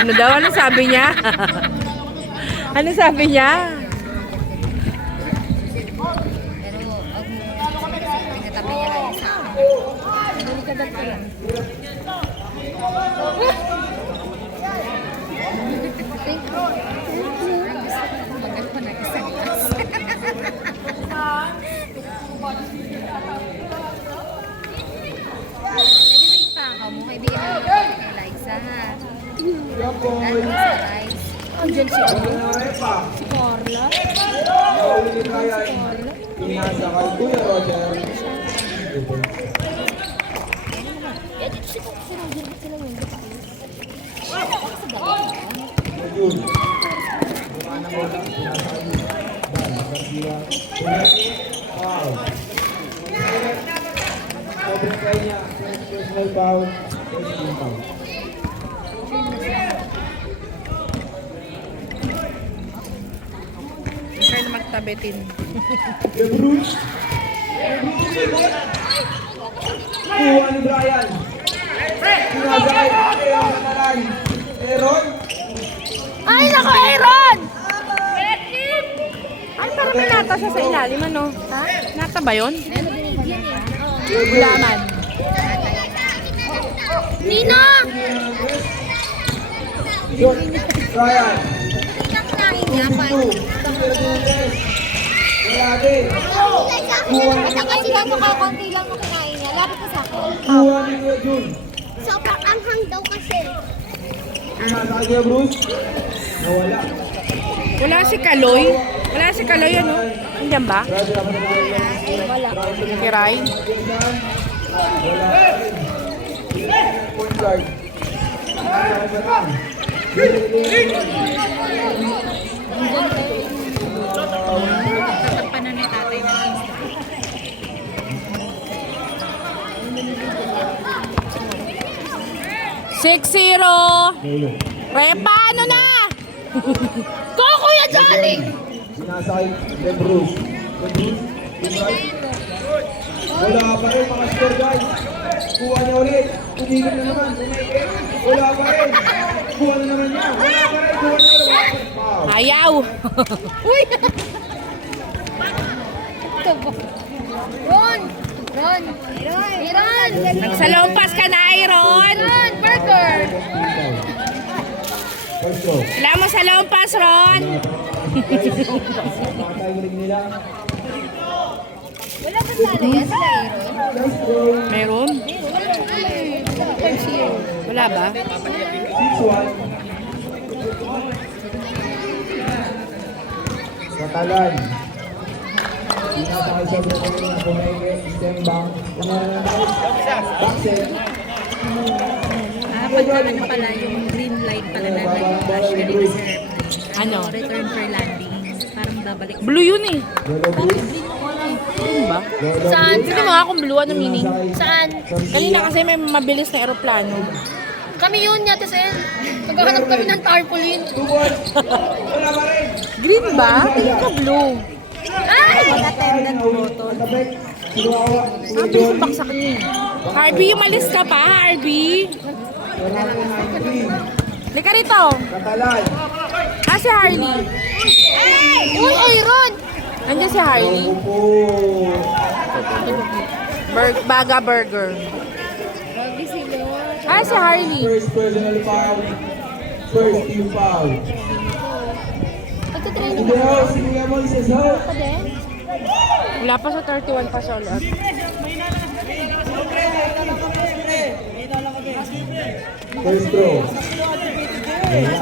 Ano daw? Ano sabi niya? Ano sabi niya? Pinatabi niya lang sa akin. Hindi ka dagdag yan. Magal pa na isang glass. Nag-ring pa ako mo. Kaibigan mo kay Liza ha. Dahil sa rice. Andiyan si Carla. Si Carla? Pinasakal ko yung Roger. Dito si Roger. Ba't sila yun? Yun. Bukaan ang bola. Pinasakal ko. Foul. Sobrang kaya niya. Personal foul. Personal foul. Try na magtabitin. The Bruce. Kuha ni Brian. Pinasakal. Kaya ang kanalan. Aaron. Ay, nako, Aaron! Ay, parang may nata siya sa ilalim, ano? Ha? Nata ba yun? Ano binigyan eh? Wala man. Nina! Brian. Nakinain niya pa. Wala din. Ito kasi lang makakunti lang mo kinain niya. Lapit ka sa akin. Kuha ni Kuya Jun. Sobrang anghang daw kasi. Pinasakal Kuya Bruce. Nawala. Wala si Kaloy. Wala si Kaloy, ano? Nandiyan ba? Wala. Kiray? Point guard. Tatakpan na ni tatay na. 6-0! Repa, ano na? Go, Kuya Johnny! Sinasakay The Bruce. The Bruce. Wala pa rin mga score guys. Kuha niya ulit. Tumigil na naman. Wala pa rin. Kuha na naman niya. Wala pa rin. Kuha na naman. Wow. Ayaw! Uy! Ron! Ron! Ron! Nagsalompas ka na, Iron! Ron! Burger! First go. Wala mo sa lompas, Ron! Patay rin nila. Wala ba sala yan sila Aaron? First go. Meron? Wala ba? 6-1. Katalan. Sinasakay siya sa mga kumenge. Sembang. Backset. Pagkalan pala yung green light pala na nag-flash ka dito sa rep. Ano? Return for landing. Parang babalik. Blue yun eh. Yellow Bruce. Ano ba? Saan? Sige mo nga kung blue, ano meaning? Saan? Kanina kasi may mabilis na aeroplano. Kami yun, Yate Sen. Maghahanap kami ng tarpaulin. Wala pa rin. Green ba? Tingin ko blue. Ay! Attendant button. Sabi sa baksak niya. Harvey, umalis ka pa, Harvey. Lika rito. Katalan. Ah, si Harley. Uy, Aaron! Nandiyan si Harley. Opo. Baga Burger. Grabe sila. Ah, si Harley. First personal foul. First team foul. Pagka-training Hindi ho, si Kuya Moises ho. pa din. Wala pa sa 31 pa siya ulit. First throw. Wala.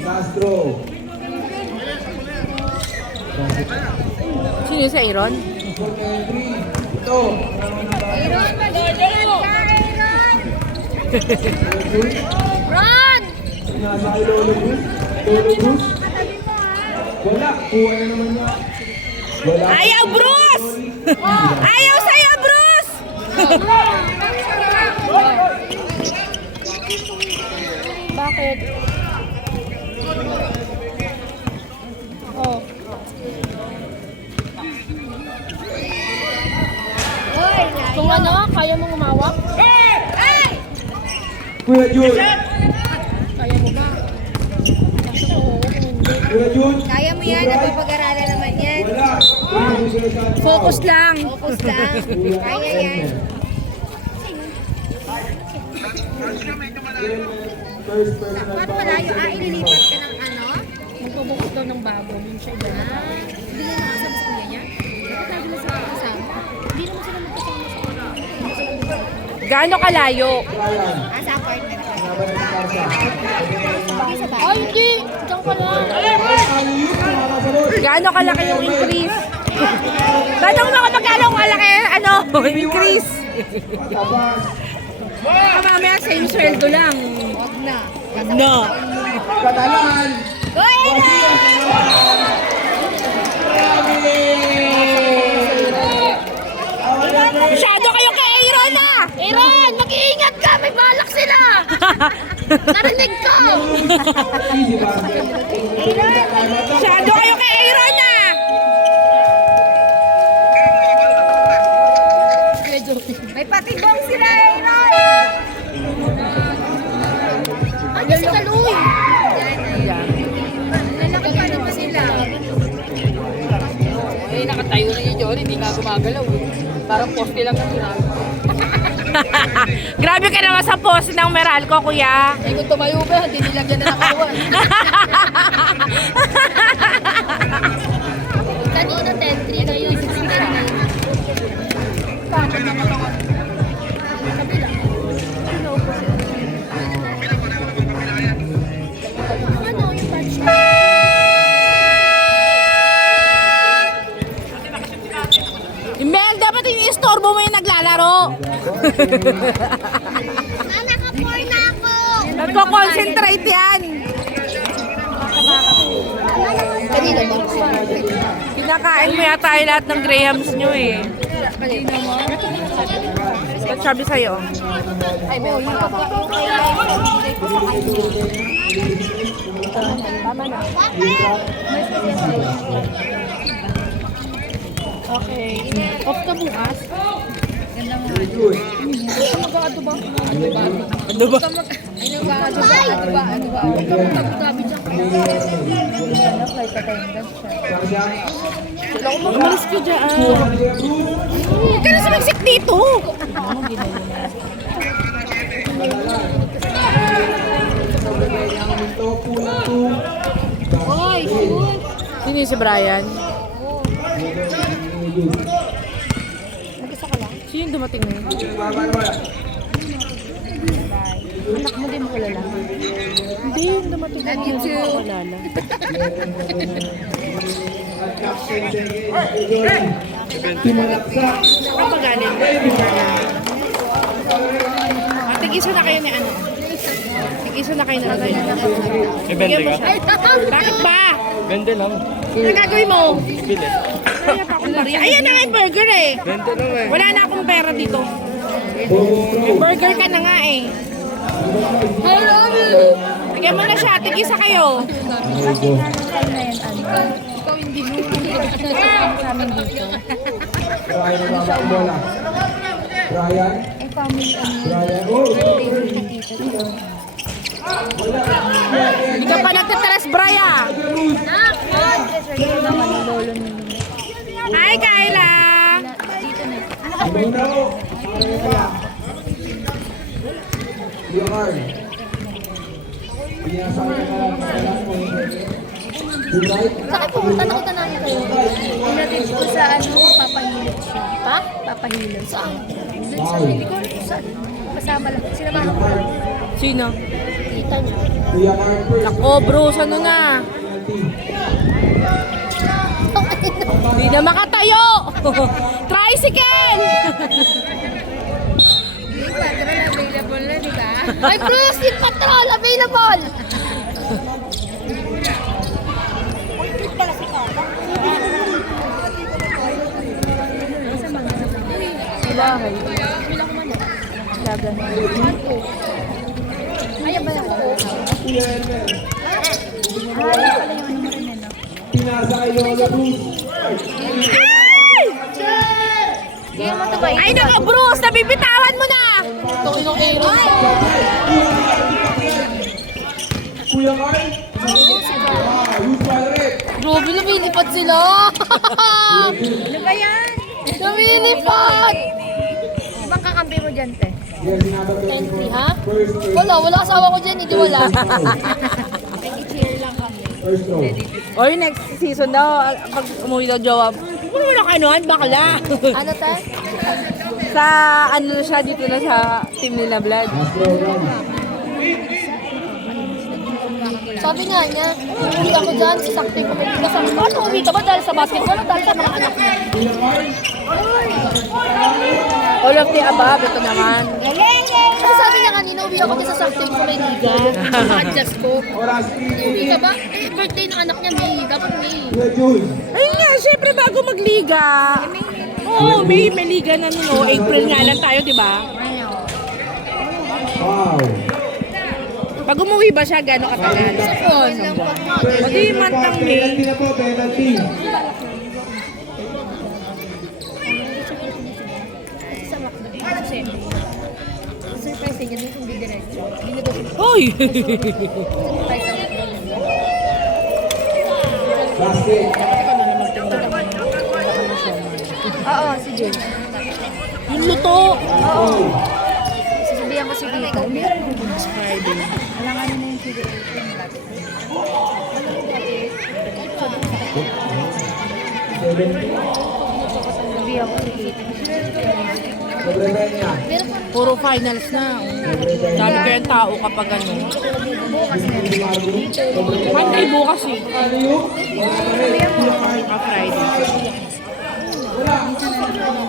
Last throw. Sino yung sa Aaron? Fourth entry. Ito. Aaron, mag-iingat ka, Aaron! Run! Sinasakay Lolo Bruce. Lolo Bruce. Wala. Kuha na naman niya. Wala. Ayaw, Bruce! Ayaw sa'yo, Bruce! Bakit? Oh. Kung ano, kaya mong umawak? Kuya Jun. Kaya mo ba? Kaso oo, kung hindi. Kuya Jun. Kaya mo yan, napapag-aralan naman yan. Wala. Focus lang. Focus lang. Kaya yan. First personal Paano foul. malayo? Ililipat ka ng ano? Magpabukod daw ng bago. Yun siya iba. Hindi mo nakasama sa kuya niya? Bakit lagi mo sila kasama? Hindi naman sila magkasama sa kuya. Gaano kalayo? Ryan. Sa apartment. Laban ng Tarsa. Hindi sa bahay. Ay, hindi. Diyan ka lang. Aliyup. Nakakasabot. Gaano kalaki yung increase? Tanong mo kung magkano ang kalaki, ano, increase. Patabas. Baka mamaya same sweldo lang. Huwag na. No. Katalan. Go, Aaron! Masyado kayo kay Aaron ah! Aaron, mag-iingat ka! May balak sila! Narinig ko! Easy basket. Masyado kayo kay Aaron ah! May patibong sila, Aaron! Ay, si Kaluy! Lalaki pa naman sila. Eh, nakatayo na yun yun. Hindi nga gumagalaw. Parang poste lang ang ginagawa. Grabe ka naman sa poste ng Meralco, kuya. Eh, kung tumayo ba, hindi nilagyan na nakawan. Kanina 10-3 na yun. 16 na yun. Ano yung patch? Mel, dapat yung istorbo mo yung naglalaro. Naka-4 na ako! Nagko-concentrate yan. Kanina ba? Kinakain mo yata yung lahat ng Grahams nyo eh. Ba't sabi sa'yo? Ay, meron pa ako. Okay, ibigay ko sa kanya. Tama na. May Okay. Off ka bukas? Ganda nga. Mag-aado ba? Ano ba? Ay, nag-aado ba? Ano ba? Ano ba? Huwag ka magtabi dyan. Flight attendant siya. Umalis ka dyan. Huwag ka na sumagsik dito. Oy, shoot! Sino yung si Brian? Mag-isa ka lang? Sino yung dumating na yun? Anak mo din mo kilala. Hindi, yung dumating na Love you too. Kalala. Ano ba galing? Tig-isa na kayo ni ano? Tig-isa na kayo na ano? Ibente ka? Bakit ba? Bente lang. Ano gagawin mo? Bili. Kaya pa akong bariya. Ayan na nga yung burger eh. Bente lang eh. Wala na akong pera dito. May burger ka na nga eh. I love you! Lagyan mo na siya. Tig-isa kayo. Ikaw hindi mo. Sa amin dito. Ryan ang mga bola. Ryan. Eh, family Ryan. Oh, Hindi ka pa nagtatalas, Brian. Hi, Kyla. muna ko. Leonard. Pinasa ka na lang sa lang mo. Right? Saan pumunta na kita namin kayo? Inatid ko sa ano, papahilot siya. Pa? Papahilot. Saan? Doon sa hindi ko alam kung saan. Kasama lang. Sinamahan ko lang. Sino? Kita niya. Leonard first. Ako, Bruce, ano na? Hindi na makatayo. Tricycle. Yung patrol available na, di ba? Ay, Bruce! Yung patrol available! Bahay. Bilang man eh. Lagan. Ayaw ba yung Pinasa kay Lola Bruce. Ay! Hindi naman ito ba? Ay, naka Bruce! Nabibitawan mo na! Ito inong ero. Kuya Carl. Who's favorite? Grabe, lumilipad sila. Ano ba yan? Lumilipad! Ibang kakampi mo dyan, te? Yes, number 20, ha? 24. Wala asawa ko dyan, hindi wala. First row. Oy, next season daw, pag umuwi daw jowa, wala mo na kanuhan, bakla. Ano, te? Sa, ano na siya, dito na sa team nila, Vlad. Last row, run. Sabi nga niya, hindi ako dyan, sasaktin ko. Sabi ko, ano uwi ka ba dahil sa basketball o dahil sa mga anak mo? All of the above, ito naman. Kasi sabi niya kanina, uwi ako dahil sasaktin ko may liga. Adjust ko. Oras, Uwi ka ba? Eh, birthday ng anak niya, May. Dapat May. Kuya Jun. Ayun nga, syempre bago magliga. Oo, may liga na no. April nga lang tayo, di ba? Wow. Pag umuwi ba siya, gano'ng katagal? Sa phone. Pati mantang May. Penalty na po, penalty. Surprise niya, dun hindi diretso. Hindi na Hoy! Basket. Oo, si Jun. Yung luto. Sasabihan ko si Dito. Alanganin na yung video. Sasabihan ko si Dito. Sobre niya. Puro finals na. Dami kayang tao kapag ano. Monday bukas eh. Friday. Wala.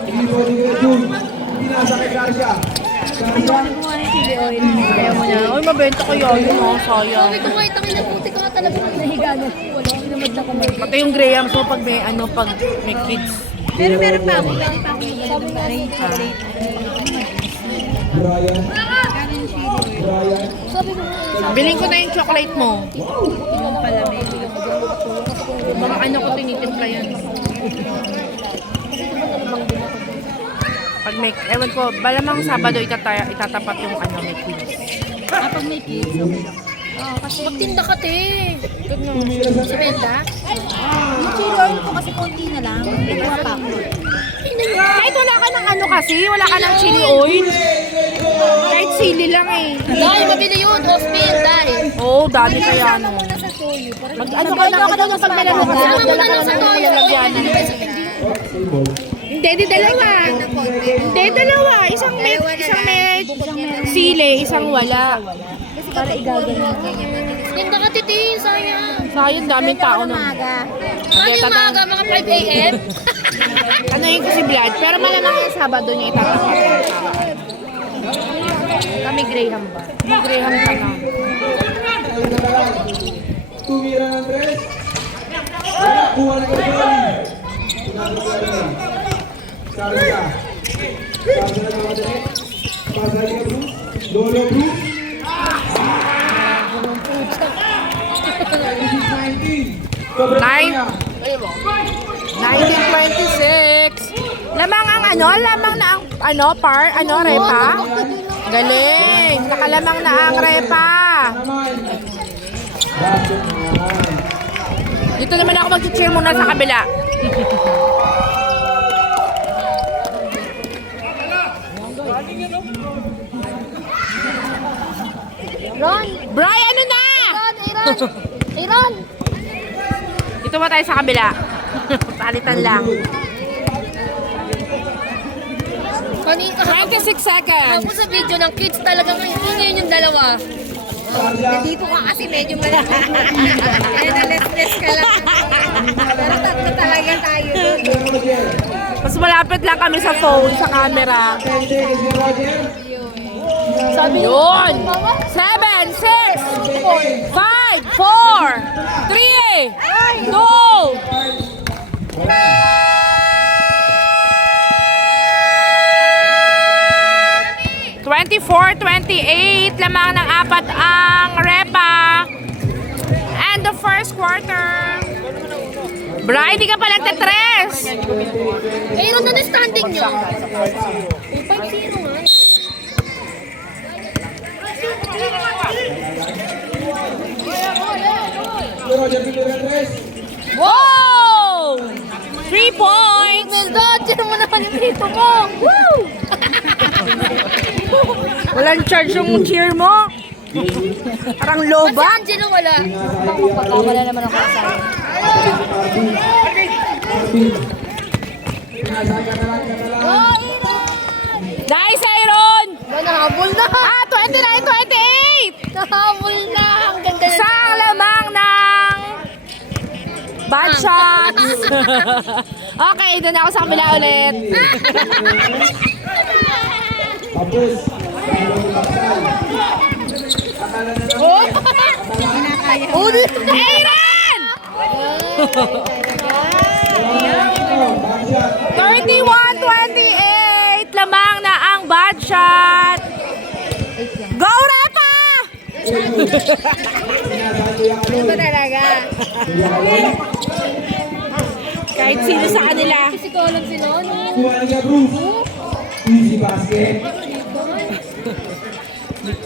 Hindi po ni Kuya Jun. Hindi nasa kay Garcia. Kaya mo na. Uy, mabenta ko yun. Sayang. Sabi ko kahit ang inabuti ko nga talaga nahiga na. Wala, sinamad na ko mag- Pati yung Graham so pag may ano, pag may kids. Pero meron pa ako. Meron pa ako. Sabi nga Brian. Brian. Sabi ko nga. Biling ko na yung chocolate mo. Yung pala may Mga ano ko tinitimpla yan. Pag may, ewan ko, balamang Sabado itatapat yung ano, may kids. pag may kids. Oo, kasi magtinda ka, te. Si Benda? Yung chili oil ko kasi konti na lang. Ito pa ako. Kahit wala ka ng ano kasi, wala ka ng chili oil. Kahit sili lang eh. Dahil mabili yun. Off-meal, dahil. Oo, dami kaya ano. Sa toyo. Mag, ano ka daw ng paglalaro kasi Sama mo magdala na ka lang sa ng toyo. lalagyanan. Hindi, di dalawa. Hindi, dalawa. Isang may sili, isang wala. Para igagawin. Tinda ka, titi. Sayang. Sayang, daming tao nun. Ano yung maaga? Mga 5 a.m.? Ano yun kasi Vlad? Pero malamang yung Sabado niya itatapat. Kami Graham ba? May Graham ka na. Tumira ng tres. Wala. Kuha na kayo. Garcia. Garcia na mga dali. Pasal niya Bruce. Lolo Bruce. 19. Sobre niya. 1926. Lamang ang ano? Lamang na ang ano? Repa? Galing. Nakalamang na ang repa. Naman. Basket naman. Dito naman ako mag-cheer muna sa kabila. Ron! Bri, ano na? Ron! Ron! Dito ba tayo sa kabila? Palitan lang. Kanina 26 seconds. ako sa video ng kids talaga ngayon yung dalawa. Dito ka kasi medyo malaki. Kaya na-less ka lang. Pero tatlo talaga tayo doon. Roger. Mas malapit lang kami sa phone, sa camera. 10 seconds ni Roger. Sabi Yun! 7, 6, 5, 4, 3, 2, 24-28, lamang ng apat ang repa. And the first quarter. Bri, di ka pa nagtatres. Mayroon na standing nyo. 2.0 nga. Roger Villarreal. Wow! 3 points! Imelda, tira mo naman yung dito mo. Woo! Walang charge yung cheer mo. Parang Si loba. Angelo wala. Wala naman ako sa akin. Nice, Aaron! Nahabol na. Ah, 29-28! Nahabol na. Ang ganda na. Sa lamang ng bad shots. Okay, doon ako sa kabila ulit. Tapos, Aaron! 31-28! Lamang na ang bad shot. Go, Repa! Ito talaga. Kahit sino sa kanila. Kasi ko alam si Nono. kuha niya Bruce. Easy basket.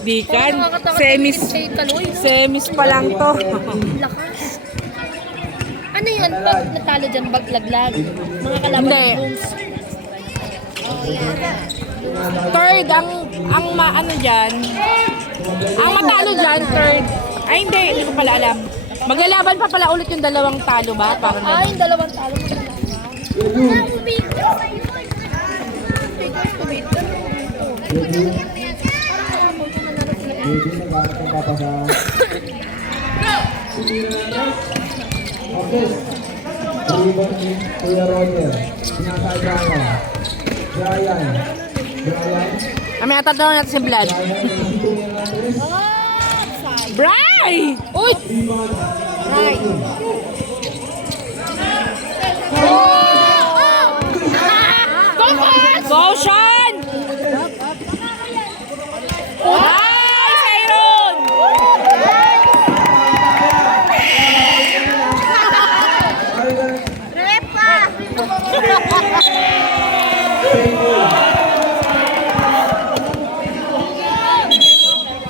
Bikan, Nakakatawa semis, si Kaloy. semis pa lang to. Lakas. Ano yan? Pag natalo dyan, baglaglag. Mga kalaban Hindi. ng Bulls. Third, ang maano dyan, ang matalo dyan, third. Ay, hindi ko pala alam. Maglalaban pa pala ulit yung dalawang talo ba? Parang Ah, ganun. yung dalawang talo mo na lang. Hindi na bakit ang papasa. Okay. Rebound ni Kuya Roger. Sinasay Brian. Brian. Kami tatanong natin si Vlad. Bray! Uy! Go, Sean! Nice, Aaron!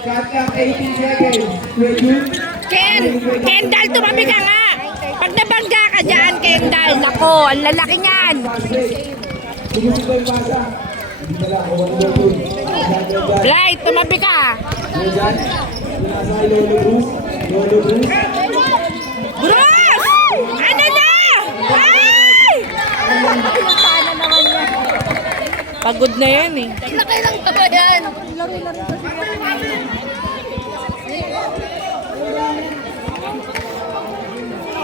Shot clock 18 seconds. Ready? Kendall, tumami ka nga! Pag nabangga ka dyan, Kendall, nako, ang lalaki niyan! Tugusin ko yung basa. Hindi na lang. Huwag mo dun. Blight, tumabi ka! Diyan. Sinasay Lolo Bruce. Lolo Bruce. Bruce! Ano na? Ay! Pagod na yan eh. Laki lang pa ba yan?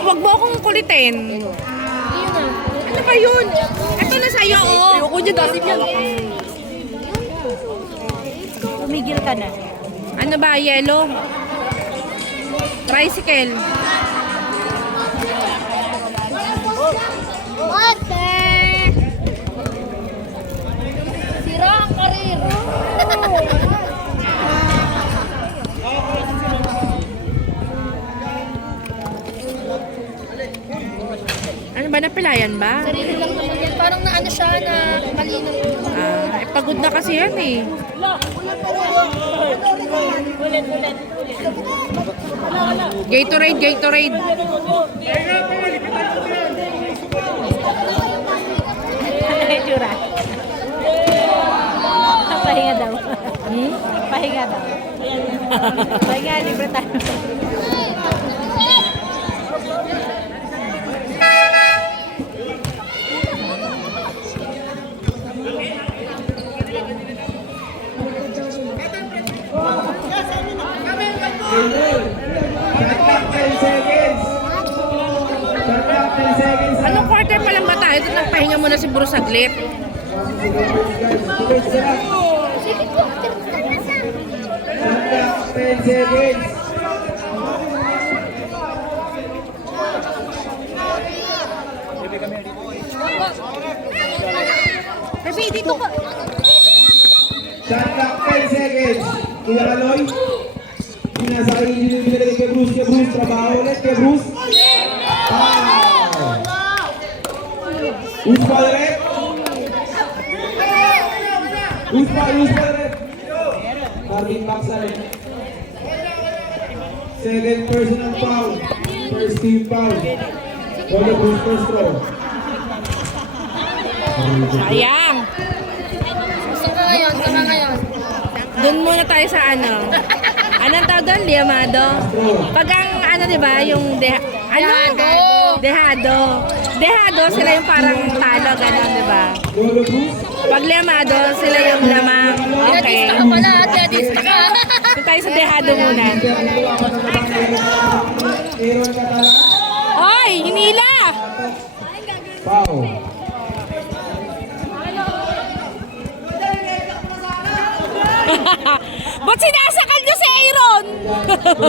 Huwag mo akong kulitin. Ano ba yun? Ito na sa'yo, oh. Ayoko dyan, dasip yan. Tumigil ka na. Ano ba, yellow? Tricycle. What the? Sira ang karir. Ano ba, napilayan ba? Sarili lang naman yan. Parang na ano siya na malinaw. Ah, pagod na kasi yan eh. Gatorade, Gatorade. Tsura. Pahinga daw. Pahinga daw. Pahinga, libre tayo. Shot clock 10 seconds. Shot clock 10 seconds. Anong quarter pa lang ba tayo? Ito nagpahinga muna si Bruce saglit. Sige po. Shot clock 10 seconds. Baby, dito ka. Shot clock 10 seconds. Kuya Kaloy. Sinasay yung binigay kay Bruce. Kay Bruce. Trabaho ulit kay Bruce. Foul. Who's ball ulit? Who's pa rin? Starting back side. Second personal foul. First team foul. For the booster throw. Sayang. Saka ngayon. Doon muna tayo sa ano. Anong tawag doon? Liamado? Pag ang ano, di ba? Yung dehado. Dehado, sila yung parang talo, gano'n, di ba? Lolo boost. Pag liamado, sila yung lamang. Okay. Tinadista ka pala, tinadista ka. Doon tayo sa dehado muna. Aaron Catalan. Oy! Hinila! Foul. Ba't sinasakal nyo si Aaron?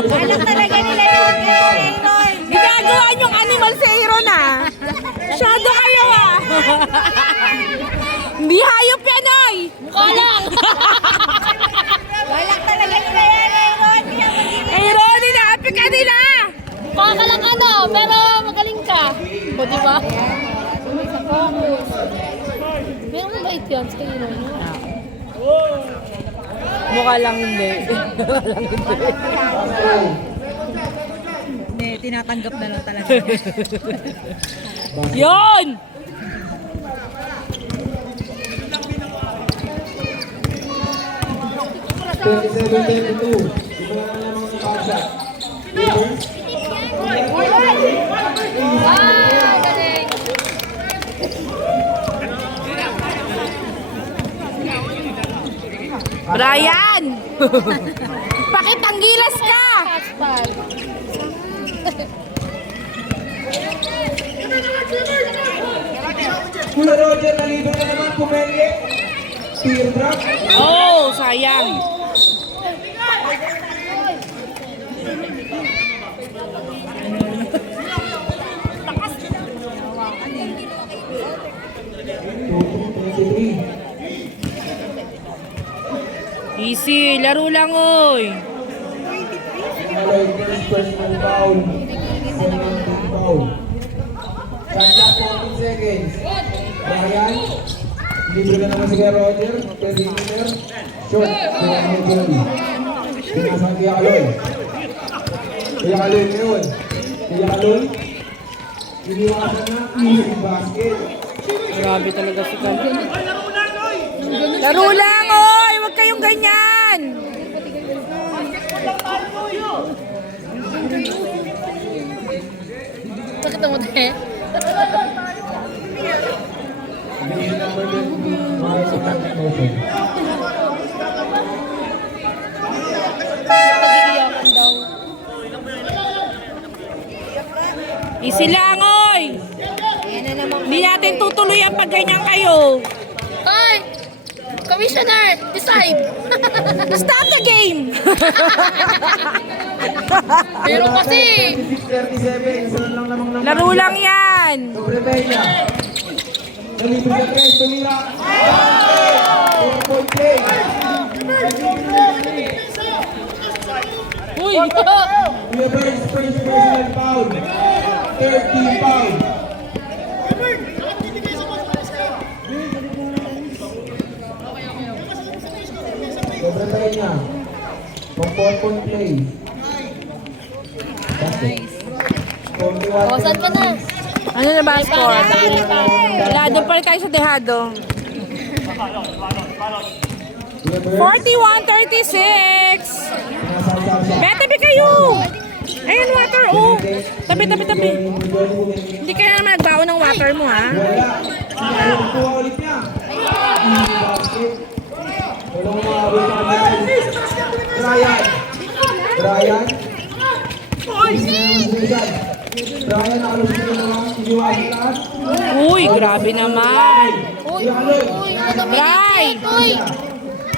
Alam talaga nila yun. Aaron. Ginagawa nyong animal si Aaron ah. Masyado kayo ah. Hindi hayop yan ay. Mukha lang. Wala talaga nila yan, Aaron. Aaron, inaapi ka nila. Mukha ka lang ano, pero magaling ka. O, di ba? Meron mabait yan sa Aaron. Mukha lang hindi. Hindi, tinatanggap na lang talaga. Yun! Ah, galing. Brian! Pakitanggilas ka! Aspal. Kuya Roger, nalibre na naman. Pumelye. Tear drop. Oh, sayang. Easy, laro lang oy. Aloy, first personal foul. Second team foul. Kanta 14 seconds. Brian. Libre na naman si Kuya Roger. Perimeter. Shot. Kaya Johnny. Pinasang Kuya Aloy. Kuya Aloy ngayon. Kuya Aloy. Iniwasan na. Easy basket. Grabe talaga si Cal. Laro lang oy, huwag kayong ganyan. Bakit mo te? Bigyan number 20. Mga sa motion. Pag-iiyakan daw. Easy lang oy. Hindi natin tutuloy ang pag ganyan kayo. Ay! Commissioner! Decide! Stop the game! Pero kasi... 6:37. Isa lang namang naman. Laro lang yan. Sobretenya. Nalibre sa 3. Tumira. 4-point play. Uy! Kuya Burns, first personal foul. Third team foul. Sobretenya. Pang 4-point play. Nice. 41. O, saan ka na? Ano na ba ang score? Wala, doon pa rin tayo sa dehado. Kuya Burns. 41-36. Nasasasa. Betabi kayo! Ayun, water, oh. Tabi. Hindi ka na naman nagbaon ng water mo, ha? Wala. Kuha ulit niya. Easy basket. Walang umabot sa kanya. Brian. Brian. Easy na naman sila dyan. Brian, nakalusot na naman. Iniwasan lahat. Uy, grabe naman. Uy! Uy! Ano Bray! Uy!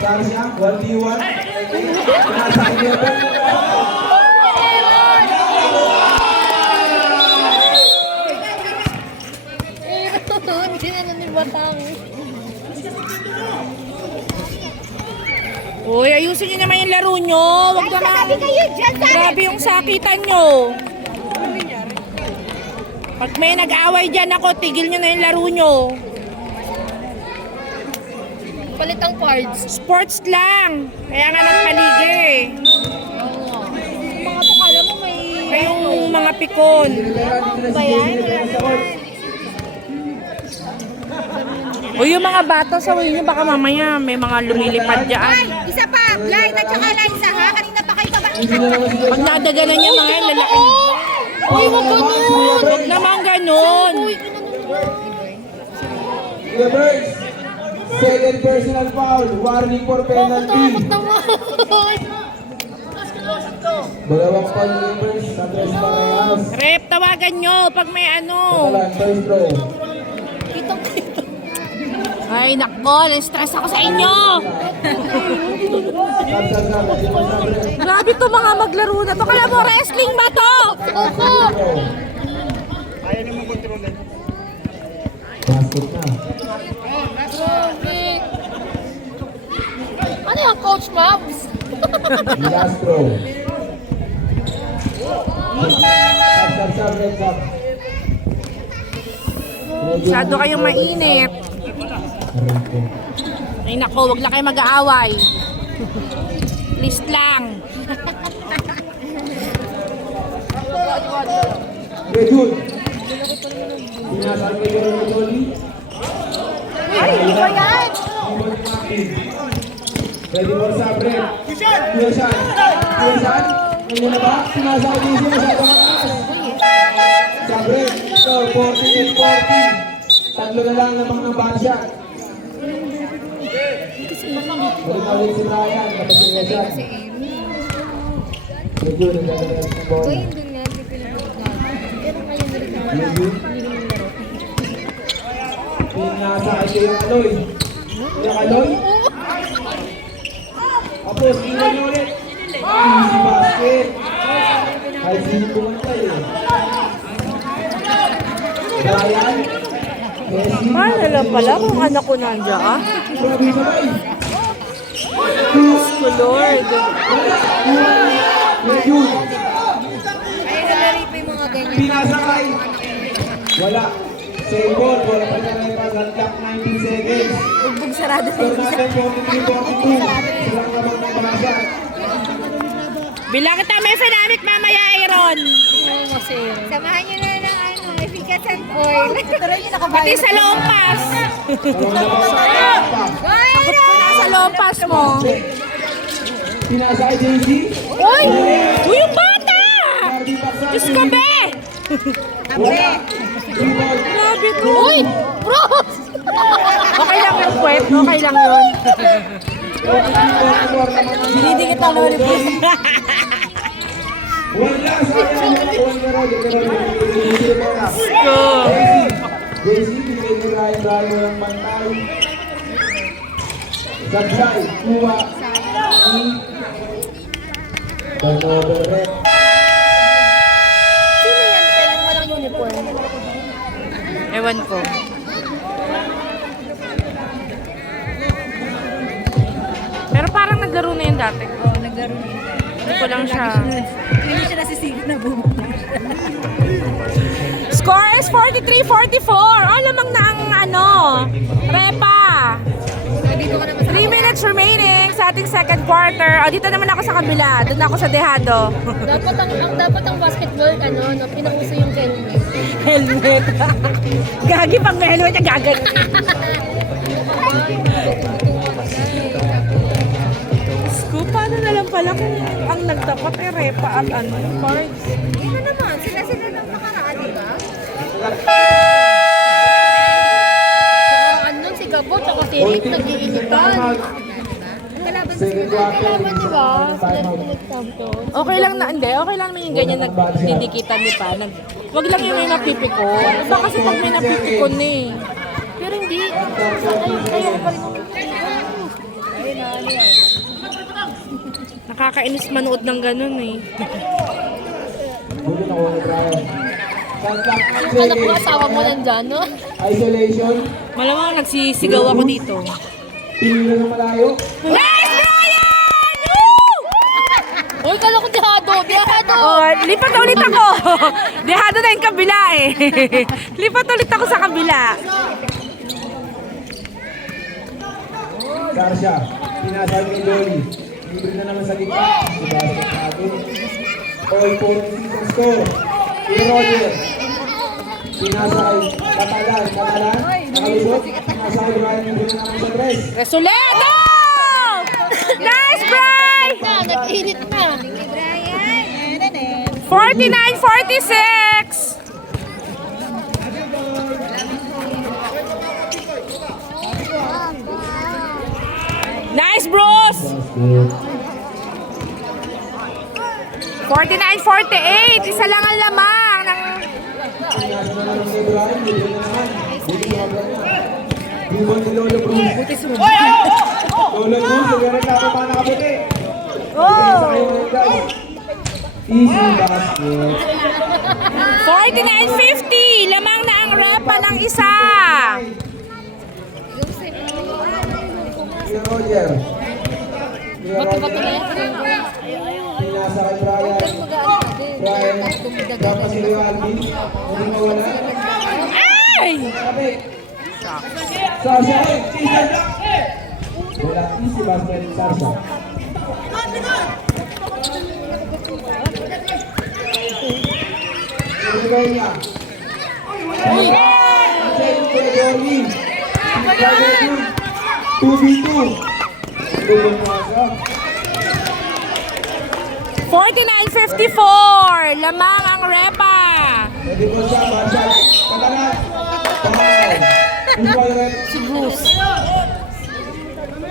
Saan siya? 1v1. Pinasa kay Kevin. Hindi na ni Batang. Uy, ayusin nyo naman yung laro nyo. Huwag ka na. kayo dyan Grabe yung sakitan nyo. Pag may nag-away dyan ako, tigil nyo na yung laro nyo. palit ang parts. Sports lang. Kaya nga nagpaligi. Mga to, kala mo may... Kayong mga pikon. Ba yan? Wala naman. O yung mga bata sa way nyo, baka mamaya may mga lumilipad Ay, dyan. isa pa. Light at saka Liza, ha? Kanina pa kayo ba? Pag nadaganan niya mga yan, lalaki. Uy, wag ganun. Huwag naman ganun. The Birds. Second personal foul. Warning for penalty. Naman. Dalawang pan-livers sa tres parehas. Rep, tawagan nyo pag may ano. Katalan, first row. Kitang-kita. Ay, nako, na-stress ako sa inyo. Grabe to mga maglaro na to. Kala mo, wrestling ba to? Opo. Ayaw niyo mong kontrolin. Basket na. Ano yung Coach Mabs? Last row. Sab, red sab. Masyado kayong mainit. Ay, nako, wag lang kayo mag-aaway. Please lang. Red Hood. Pinasal ko yung Tony. Ay, hindi ko yan. Ready for Sabre. Kuyasan. Kuyasan. Ano na ba? Sinasal din siya. Masyado mataas. Sabre. So, 48-40. Tatlo na lang namang ng bad shot. Ulit si Ryan. Tapos si Kuyasan. Red Hood. Ang ganda ng bola. Uy, hindi nga. Hindi pinapagod na. Pero ngayon na rin ako. Red Hood. Pinasal ko yung Aloy. Yung Aloy. Tapos, tingnan nyo ulit. Easy basket. Ay, sino pumantay eh. Brian. Messi. Mahal na lang pala kung anak ko nandiyan ka. Grabe sabay. Diyos ko, Lord. Red Hood. Ay, nalari pa yung mga ganyan. Pinasakay. Wala. Same ball. Wala pa siya na yung clock 19 seconds. Bugbog sarado na Score natin 43-42. Silang naman ng basa. Bilang kita may finamic mamaya, Aaron. Samahan nyo na ng ano, efficacent oil. Pero yun nakabayad. Pati sa lompas. Ay, Sa lompas mo. Pinasakay JC. Uy! Uy, yung bata! Diyos ka, be! Grabe to. Uy! bros! Okay lang yung kwet. Okay lang yun. Dinidikit ang lori po. Wala sa Go! JC, bigay ni Ryan Bravo ng bantay. Sagsay, kuha, turnover red. Sino yan pa yung walang uniform? Ewan ko. Pero parang naglaro na yun dati. Oo, naglaro na yun. Hindi ko lang siya. Hindi siya nasisigat na bumaba. Score is 43-44. Alamang na ang ano, Repa. Dito ka naman 3 minutes remaining sa ating second quarter. O, dito naman ako sa kabila. Doon ako sa dehado. dapat ang basketball, ano, no, pinauso yung helmet. Helmet. Gagi pang may helmet niya, gagay. Scoop, paano na lang pala kung ang nagtapat ay Repa at ano, cards? Ito naman, sila ng nakaraan, di ba? Ano, si Gabo, tsaka si Rick, nag-iinitan. Kalaban Second quarter, di ba? Sila timeout. nag-champion. Okay lang na, hindi. Okay lang naman yung ganyan nagdidikitan ni pa. Wag lang yung may napipikon. Iba kasi pag may napipikon eh. Pero hindi, kayo pa rin. Nakakainis manood ng ganun eh. Buti na ko ni Brian. Yung anak mo, asawa mo nandyan, no? Isolation. Malamang nagsisigaw ako dito. Pinila ng malayo. Nice, Brian! Woo! Uy, kala ko dehado, dehado! Oh, lipat na ulit ako. Dehado na yung kabila eh. Lipat ulit ako sa kabila. Sarsha, pinasal ni Johnny. Libre na naman sa gitna. Si Basket natin. All 46 ang score. Si Roger. Pinasal. Katalan. Nakalusot. Pinasal. Brian. Libre na naman sa tres. Resuledo! Nice, Bray! Nag-init na. 49-46! Nice, Bruce! 49-48! Isa lang ang lamang ng... Pinasal na naman si Brian. Libre na naman. Libre na naman. Rebound ni Lolo Bruce. Lolo Bruce. Nagreklamo pa nakabuti. Sa kayo mga guys. Easy basket. 49-50! Lamang na ang repa ng isa! Si Roger. Pinasa kay Brian. Brian. Dapat si Alvin. Hindi mawala. Ay! Sabi. Sasha. Wala. Easy basket. Sasha. Pennsylvania. Jordi. 2v2. 49-54! Lamang ang repa! Pwede po siya, Marshall. Patalan. Patalan. Who's ball the red? Si Bruce.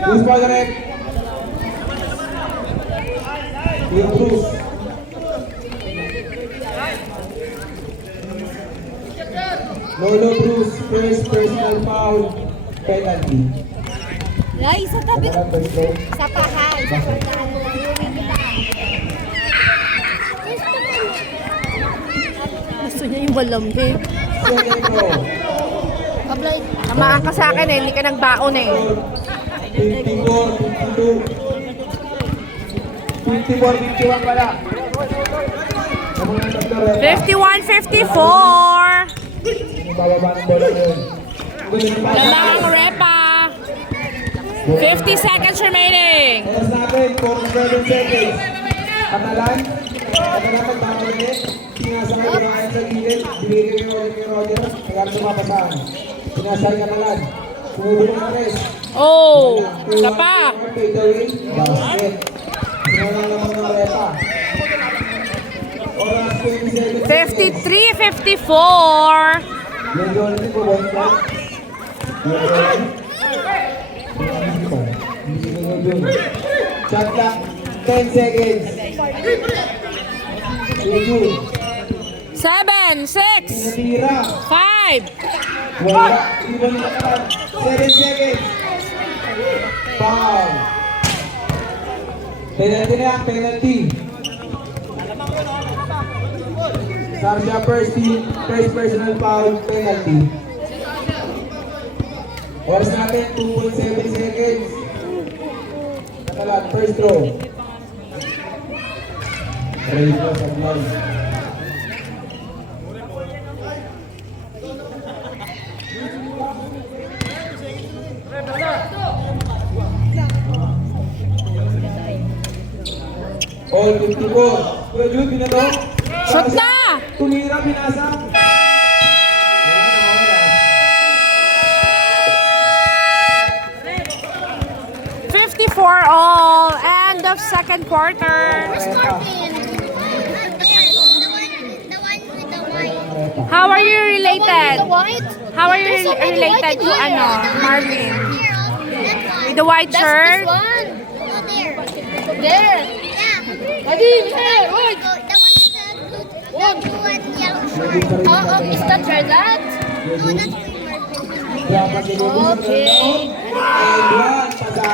Who's ball the red? Yung Bruce. Lolo Bruce, first personal foul, penalty. Ay, sa tabi. Patalan, first row. Sa pahay. Sa portahan mo. Gusto niya yung balamig. Second row. Apply. Tamaan ka sa akin eh, hindi ka nagbaon eh. 54, 52. 54, 51 pala. 51-54! Bababa ng bola yun. Lamang ang repa! 50 seconds remaining! Oras natin, 47 seconds. Katalan. Katalan magpapagit. Pinasa kay Brian sa gilid. Binigay kay Roger. Kaya sumapasahan. Pinasa kay Katalan. Sumubok ng tres. Oh! Kapa! Fade away. Basket. Sinunang naman ng repa. Oras 27 seconds. 53-54! Yung Jordan po, one point. Yung Jordan. Shot clock, 10 seconds. Yung 7, 6, Natira. 5, Wala. Ibang nakaran. 7 seconds. Foul. Penalty na yan, penalty. Sarsha first personal foul, penalty. Oras natin, 2.7 seconds. Katalan, first throw. Ready po sa vlog. All 54. Kuya Jude, binato. shoot na! Tumira, binasa. Wala na, wala. 54 all. End of second quarter. How are you related? How are you related to ano, Marvin? With the white shirt? There. Adi, here, wait. Is that your dad? Okay.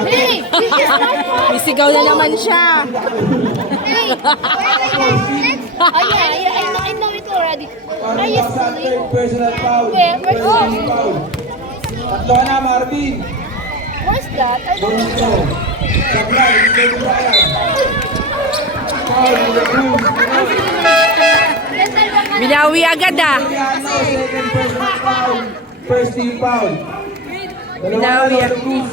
Hey, this is not fun. Isigaw na naman siya. Hey, oh yeah, I know it already. Are you silly? Personal foul. Where? Where's Personal that? foul. Tatlo na, Marvin. Where's that? I don't Don't go. Sablay, hindi ko ba yan? Foul, the Cruz. Binawi agad ah. Second personal foul. First team foul. Binawi Dalawa agad. na, Cruz.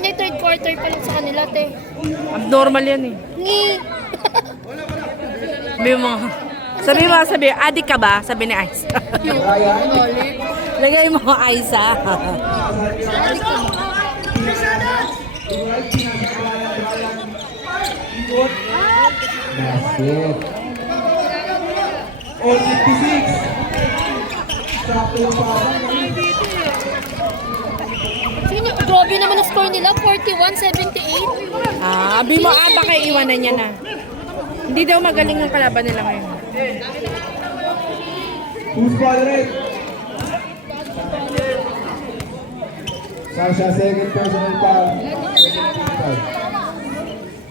niya, third quarter pa lang sa kanila, te. Abnormal yan eh. Ngi. Sabi, adik ka ba? Sabi ni Aiza. Lagay mo Aiza. Basket. All 56. Sakto yung parang. Sino? Grabe naman ang score nila, 41-78. Abi mo, baka iwanan niya na. Hindi daw magaling ang kalaban nila ngayon. Who's bothering? Sasha, second personal foul.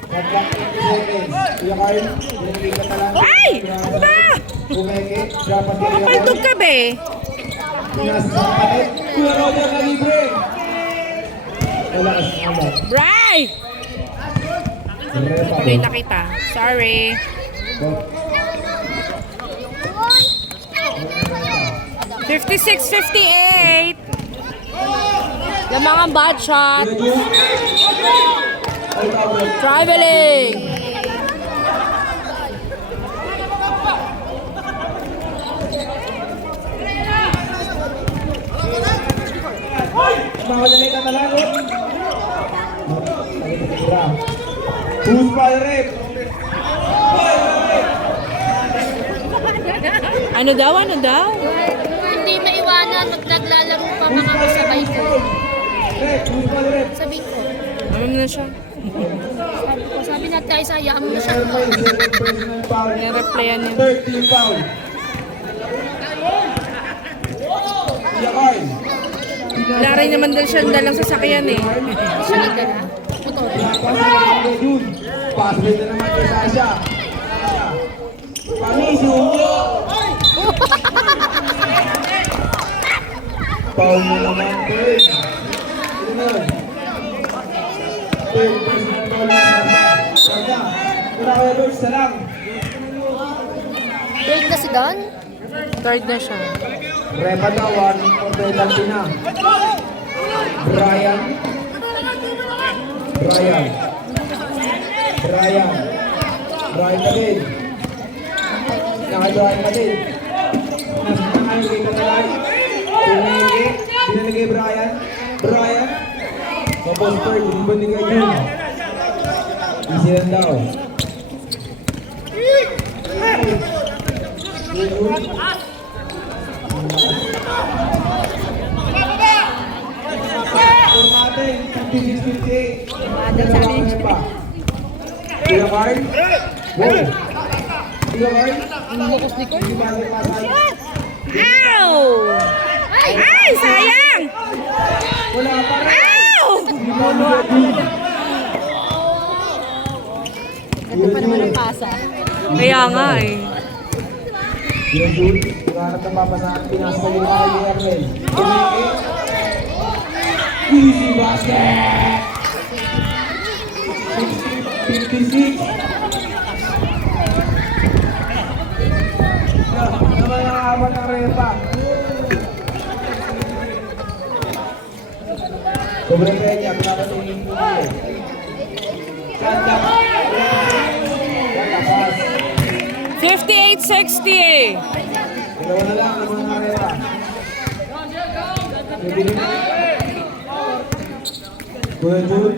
Tatlak 20 seconds. Kuya Carl, pinagigit ka lang. Ay! Ano ba? Bumeke, dapat kaya Papaltog ka be. Pinasa sa kapatid. Kuya Roger na libre. Wala ka sa kamay. Bray! Tuloy na kita. Sorry. 56-58. Lamang ang bad shot. Traveling. Mahalali ka talaga. Who's bothering? Ano daw? Ano daw? Hindi maiwanan, naglalaro pa mga kasabay ko. Who's bothering? Sabi ko, Ano na siya? sabi natin ay sayaan mo na siya. Second personal foul. Nireplyan niya. 13 foul. Kuya Carl. Wala rin naman dahil siya dalang sasakyan eh. Siya nagdala. Motor. Pasok na naman kay Sasha. Kami, sumo! Foul na naman, third. Ito na. Third personal foul na Sasha. Wala kayo, Lord, salam. Break na si Don. Third na siya. Repa daw, warning for penalty na. Brian. Brian ka din. Naka-Brian ka din. Nakakay ka na lang. Tumingin. Binanigay Brian. Tapos third, binanigay yun. Easy lang daw. Natin, 56-58. Kailangan pa. Kuya Carl? Kuya Carl? Hindi ba ang pasal? Ow! Ay, sayang! Wala pa rin. Ow! Ito pa naman ang pasa. Kaya nga eh. Yung shoot, kailangan na mapasaan. Pinasa yung mga ni Ernel. Tumingin. Easy basket! 56. Naman ang apat ng repa. Sobrang kanya, pinapatingin mo niya. Ganda. Ganda pass. 58-60. Dalawa na lang ang mga repa. Pwede rin. Kuya Jude.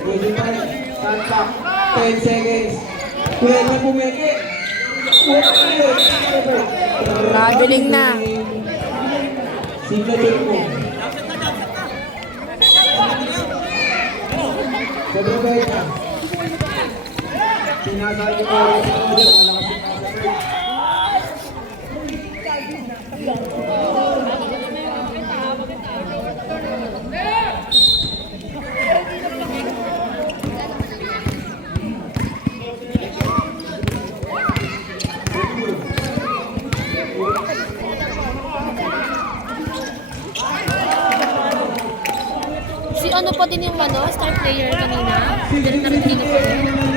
Kuya Jude pa rin. Stand back. 10 seconds. Kuya Jude pumeke. Traveling na. Signature mo. Sobrang bait na. Sinasabi ko, wala kasi Si ano pa din yung star player kanina? Nakikita ko.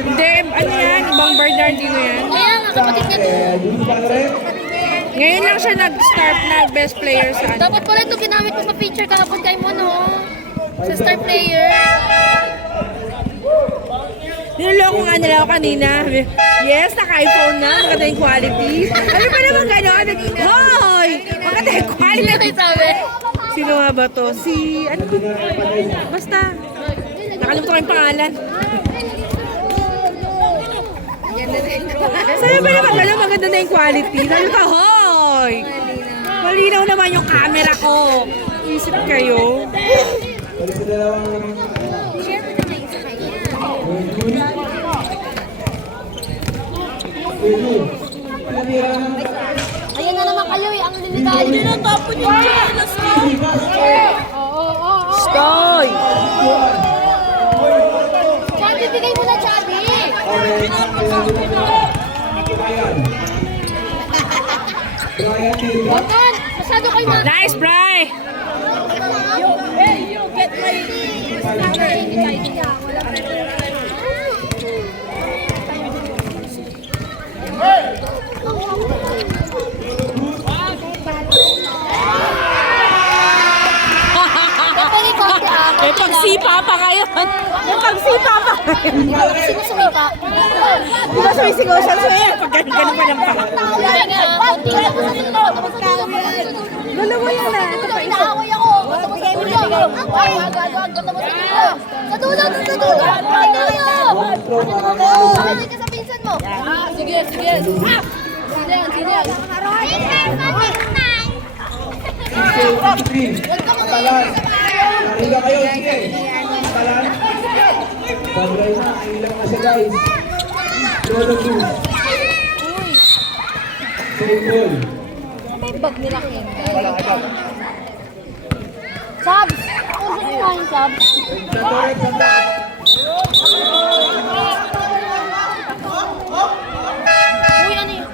Hindi, ano yan? Ibang Bernardino yan. Kaya nga, kapatid niya din. Jude pa rin. Ngayon lang siya nag-start na best player sa ano. Dapat pala ito ginamit mo pa picture kahapon kay mo, no? Sa star player. Niloloko nga nila ako kanina. Yes, naka-iPhone na. Maganda yung quality. Ano pa naman gano'n? Hoy! Maganda yung Ano quality. yung sabi? Sino nga ba to? Si, ano? Basta. Nakalimutan ko yung pangalan. Ganda na yung Sa'yo ba naman gano'n? Maganda na yung quality. Sabi pa, hoy! Malinaw naman yung camera ko. Isip kayo. Balik sa dalawang Share mo na yung sa kanya. Ayan na naman kayo eh, ang liligayin. Hindi na tapon yung jealous mo. Oo. Stoy! Chubby, bigay mo na, Chubby. Brian Tilda. Batan, masyado kayo ma... Nice, Bri! May pagsipa pa kayo. May pagsipa pa kayo. Sino sumipa? Di ba sumisigaw siya? So, eh, pag ganun pa lang pa. Dalawa yan ah. Inaaway ako. Bigay mo na. Ay, agad-agad mo sa dulo. Sa dulo. Pagkakit ka sa pinsan mo. Sige. Sino yan? Katalan. Nariga kayo, sige. Katalan. Bagay na, ilang na siya guys. Lolo Cruz. Save ball. May bag nila Ken. Subs! Ano sa yung subs? Torres, sanda. Uy, ano yun?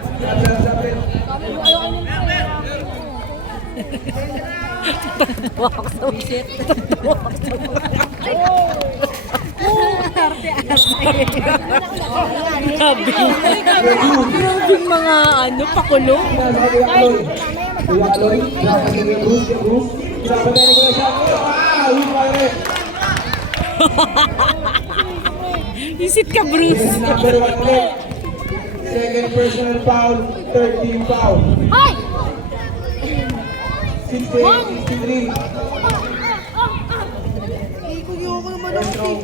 Grabing mga ano, pakulo. Kuya Aloy, dapat yung Bruce, dapat na yung siya. Uy, pare. Isit ka, Bruce. Number 1 ulit. Second personal foul, third team foul. Ay! 68-63.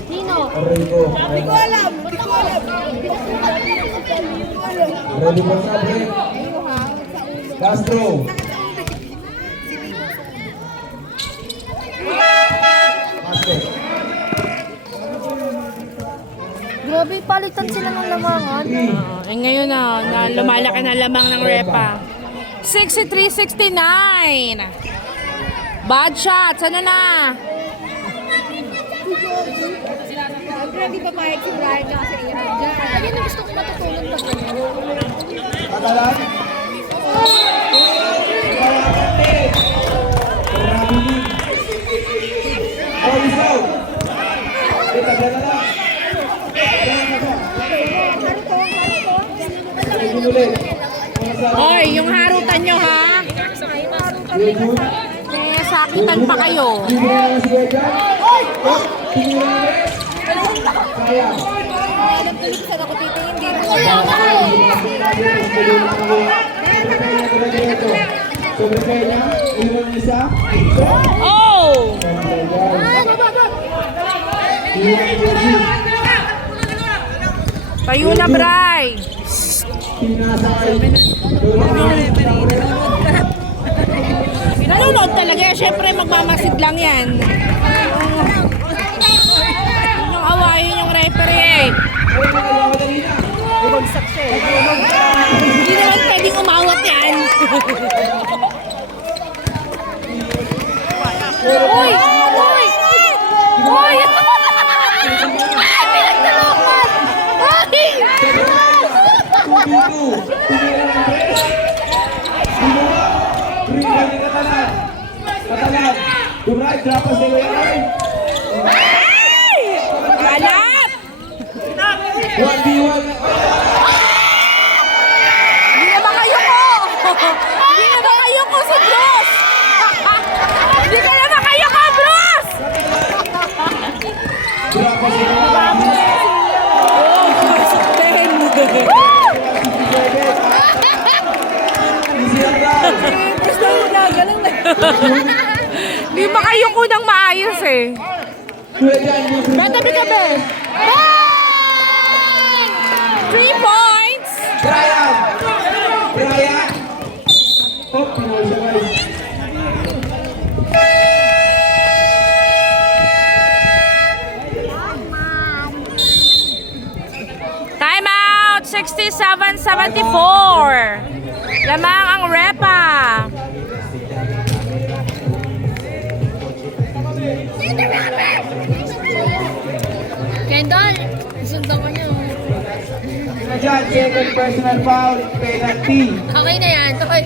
Nino? Rico. Hindi ko alam. Ready for subject. Castro. Master. Grabe, palitan sila ng lamangan. Eh ngayon na lumalaki na lamang ng repa. 63-69. Bad shots. Ano na? Grabe pa pahit si Brian na kasi Aaron dyan. Ayun na gusto ko matutunan pa ganyan. Katalan. Oh, isaw. Kita, dala lang. Ulit. Hoy, yung harutan nyo ha. Eh, sakitan pa kayo. Kaya. Alam ko saan ako titingin dito. Kaya nga eh. Sobre kanya, iwan isa. Oh! Tayo na, Bray. Nanonood talaga. Siyempre, magmamasid lang yan. Yung awayin yung referee eh. Bumagsak siya eh. Hindi naman pwedeng umawat yan. Uy! Uy! Uy! Pinagtulungan! Uy! Katalan. Dumray, trapas nila yan. Balat! 1v1. Hindi naman kayo ko! Di ba kayong unang maayos eh? Kuya Jan, libre Beta pa ka rin. be. 3 points. Brian! Brian! Oh, pinaw siya guys. Time out! 67-74. Lamang ang repa. Kendall, sundan ko niyo. Kuya Jan, second personal foul, penalty. Okay na yan. Toy.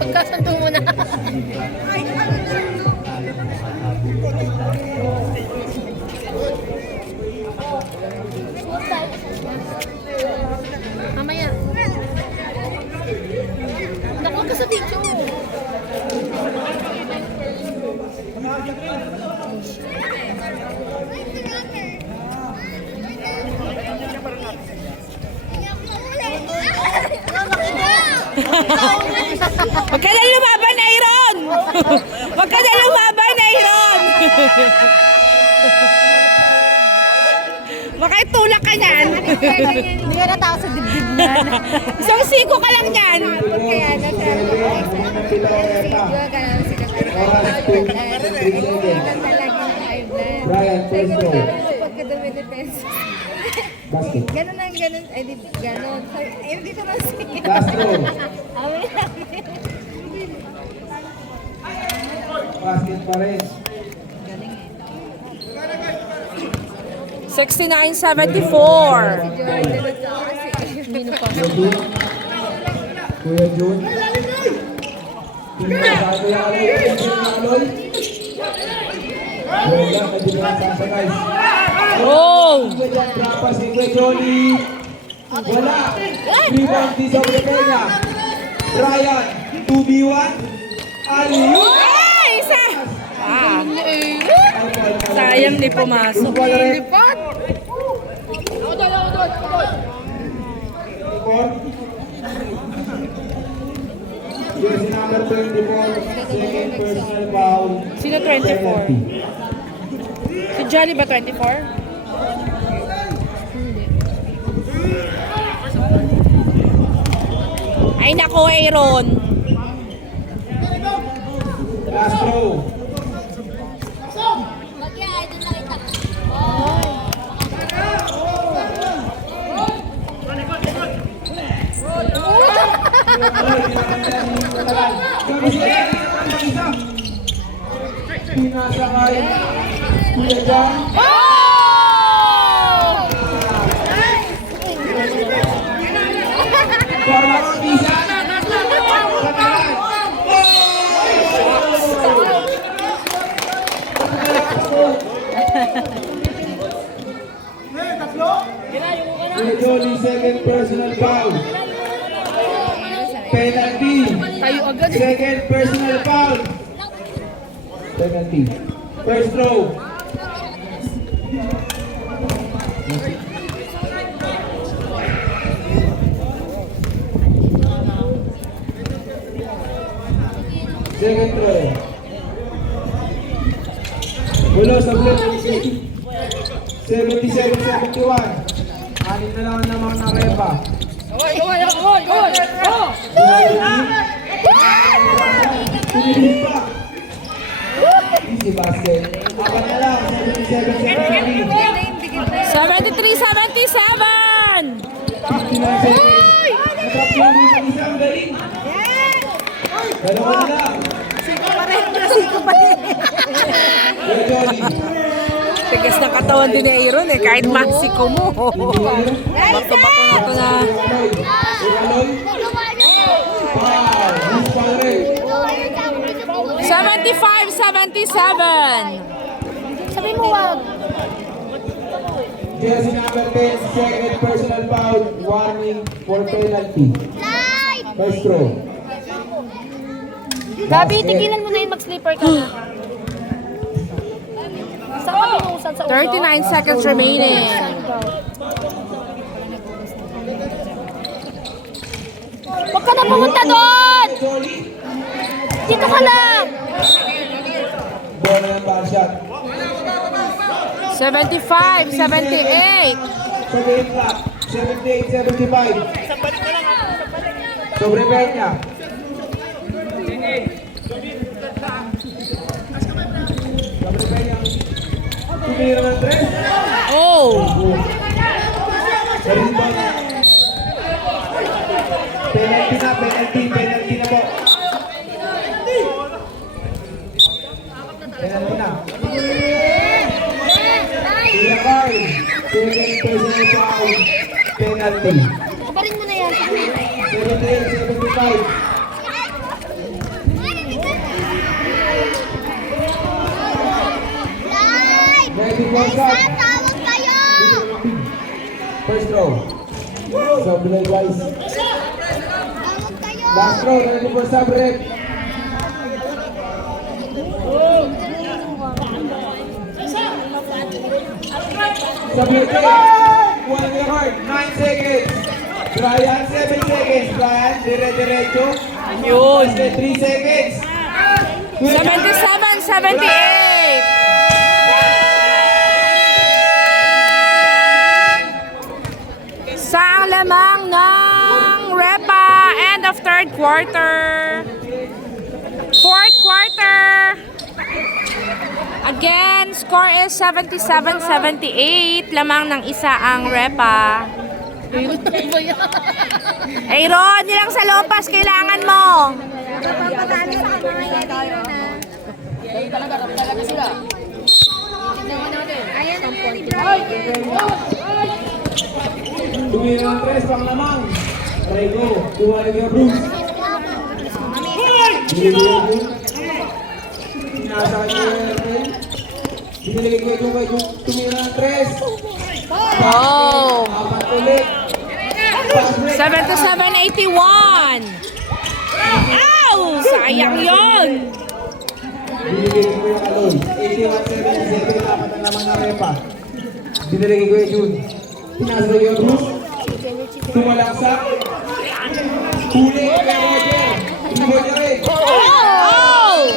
Pagkasundo mo na. Mamaya. Nakuha ka sa video. Huwag ka na lumaban, Aaron! Huwag ka na lumaban, Aaron! Baka itulak ka niyan. Hindi ka natao sa dibdib na. Isang siko ka lang yan. Kaya na Oras 2, 3 seconds. Brian, first row. pagkadami ni peso. Basket. Ganun ang ganun. Ay, di ganun. Ay, hindi ko nasi. Last row. Amin namin. Basket pa rin. 69-74. Jordan at saka si Mino pa. Kuya Jun. Kuya Jun. Sabi yung Aloy. Wala, hindi na sasagay. Oh! Kuya Jan, trapa si Kuya Johnny. Wala. Rebound di sa Peña. Brian, 2v1. Aliyu. Ay! Isa! Ah, sayang di pumasok. Lipat! Jersey number 24, second personal foul. Sino 24? Si Jolly ba 24? Ay nako, Aaron. Last row. Pinasakay. Kuya Jan. Para bisa. Kuya Johnny, second personal foul. Penalty. Tayo agad. Second personal foul. Penalty. First row. Second row. Ulo sa blue. 77-71. Anin na lang naman na repa. Tumilip pa. Easy basket. Apat na lang. 77-70. 73-77! 59 seconds. Natrap lang din ang isang galing. Dalawa na lang. Siko pa rin. Siko pa rin. Kuya Johnny. Tigas na katawan din ni Aaron eh, kahit Mexico mo. Bato-bato na ito na. Aloy. Wow. Miss pa rin. 75-77! Sabi mo wag. Jersey number 10, second personal foul. Warning for penalty. First row. Gabi, tigilan mo na yun, mag-sleeper ka na. Saan ka pinuusan sa ulo? 39 seconds remaining. Huwag ka na pumunta doon! Johnny. dito ka lang! Bola ng ball shot. 75, 78. Sa game clock. 78-75. Sobre Peña. Sobre Peña. Tumira ng 3. Oh! Sa rebound. Penalty na po. Penalty na. Tira card. Second personal foul. Penalty. Kabarin mo na yan. 78-75. Ready for shot. Tawag kayo! First row. So, Bilal Wise. Tawag kayo! Last row, ready for sub rep. Submit it. 1 year hard. 9 seconds. Brian, 7 seconds. Brian, dire-diretso. Yun. 3 seconds. 77, 78. Sa lamang ng Repa, end of third quarter. Fourth quarter. Again, score is 77-78. Lamang ng isa ang Repa. Aaron, nilang sa Lopas kailangan mo. Papatalo sa mga yan. Ayan na nga ni Brian. Tumira ng 3, pang lamang. Rego, kuha rin yung Bruce. Nasa kanya yung airplane. Binilagay ko yung tumira ng 3. Oh. Apat ulit. 77-81. Ow! Sayang yon. Binilagay ko yung Aloy. 81-77, dapat ang naman na Repa. Binilagay ko yung June. Pinasa yung Bruce. Tumalaksak. Huli kay Roger. Hindi niya rin. Oh!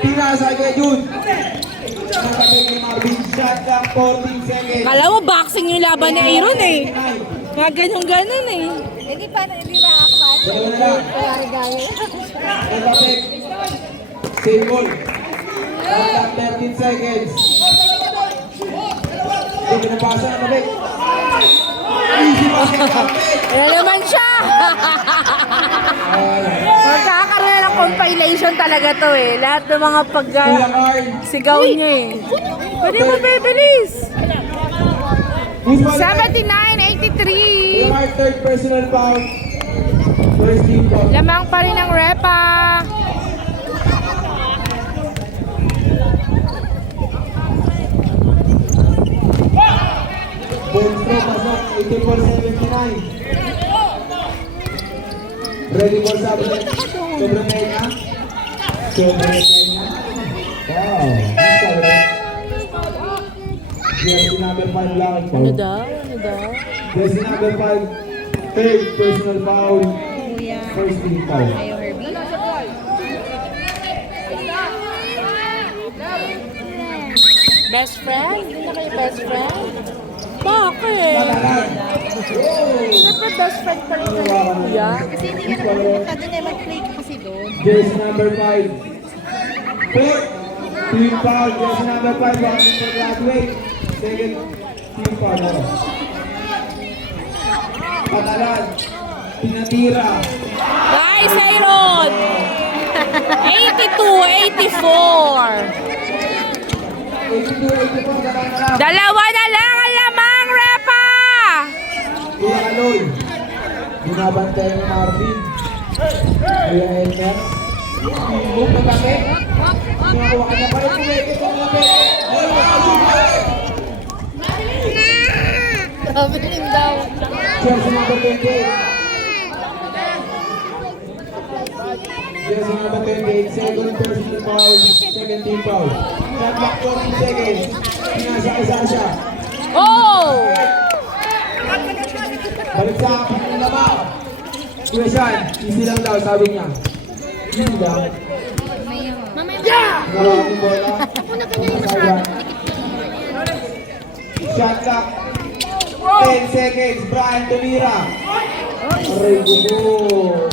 Pinasa kay June. Nakagay kay Marvin. Shot lang 14 seconds. Kala mo boxing yung laban ni Aaron eh. Mga ganun-ganun eh. Hindi pa ako mat. Dalawa na lang. Mbappe. Save ball. Shot lang 13 seconds. Hindi na pasa na Mbappe. Easy pass kay Mbappe. Ayan naman siya. Magkakaroon na ng compilation talaga to eh. Lahat ng mga Kuya Carl. sigaw niya eh. Pwede mo bibilis. Who's ball? 79-83. Kuya Carl, third personal foul. First team foul. Lamang pa rin ang Repa. Bonstro, pasok. 84-79. Ready for sublet. Sobre Peña. Sobre Peña. Wow. Jersey number 5 lang. Ano daw? Ano daw? Jersey number 5. Third personal foul. First team foul. Best friend? Hindi na kayo best friend? Bakit? Patalan. Siyempre best friend pa rin kayo, kuya. Kasi hindi ka naman pumunta doon eh. Mag-play ka kasi doon. Jersey number 5. Fourth team foul. Jersey number 5. Walking to graduate. Second team foul. Patalan. Pinatira. Nice, Aaron! 82-84. 82-84. Dalawa na lang ang lamang, Repa! Kuya Aloy. Binabantay ni Marvin. Kuya Elmer. Move na kami. Nakakuha ka na pa rin. Kumeke sa mga peke. Ay, makasubay! Sabihin daw. Jersey number 28. Jersey number 28, second personal foul, second team foul. Shot clock 14 seconds. Pinasa kay Sasha. Oh! Balik sa akin ng lamang. Kuya Sean, easy lang daw, sabi niya. Easy lang. Nalawang yung bola. Sayang. Shot clock 10 seconds. Brian Tumira. Aray gugo.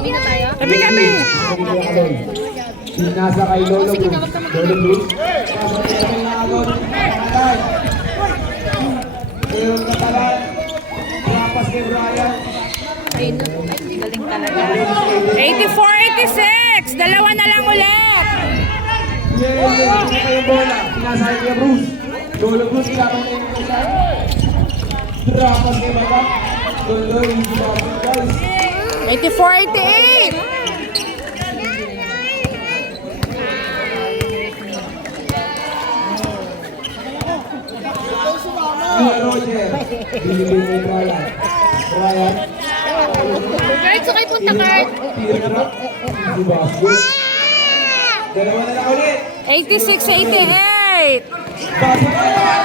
Uwi na tayo? Tabi kami! Sinasa kay Lolo Cruz. Lolo Cruz. Nasa kay Agon. Katalan. Ayun Katalan. Trapas kay Brian. Ayun na. Ay, galing talaga. 84-86! Dalawa na lang ulit! Yes, yung bola. Sinasa kay Bruce. Lolo Cruz. Kailangan na yung kasal. Trapas kay Baba. Lolo, hindi na ako guys. 84-88! Kuya Roger. Binibig kay Brian. Brian. Kurt, sukay punta, Kurt. Tira drop. Easy basket. Dalawa na lang ulit. 86-88! Basket na naman.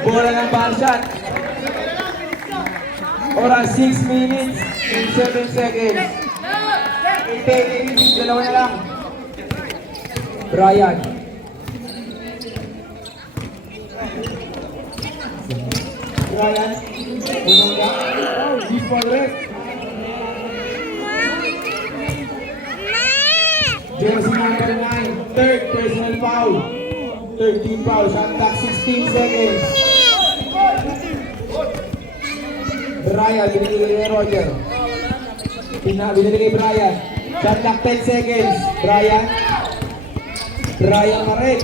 Bola ng ball shot. Oras 6 minutes and 7 seconds. 88, dalawa na lang. Brian. Brian. Unang ka. Deep ball rest. Jersey number 9. Third personal foul. 13 foul. Shot clock 16 seconds. Brian, binili kay Roger. Binili kay Brian. Shot clock 10 seconds. Brian. Brian na rin.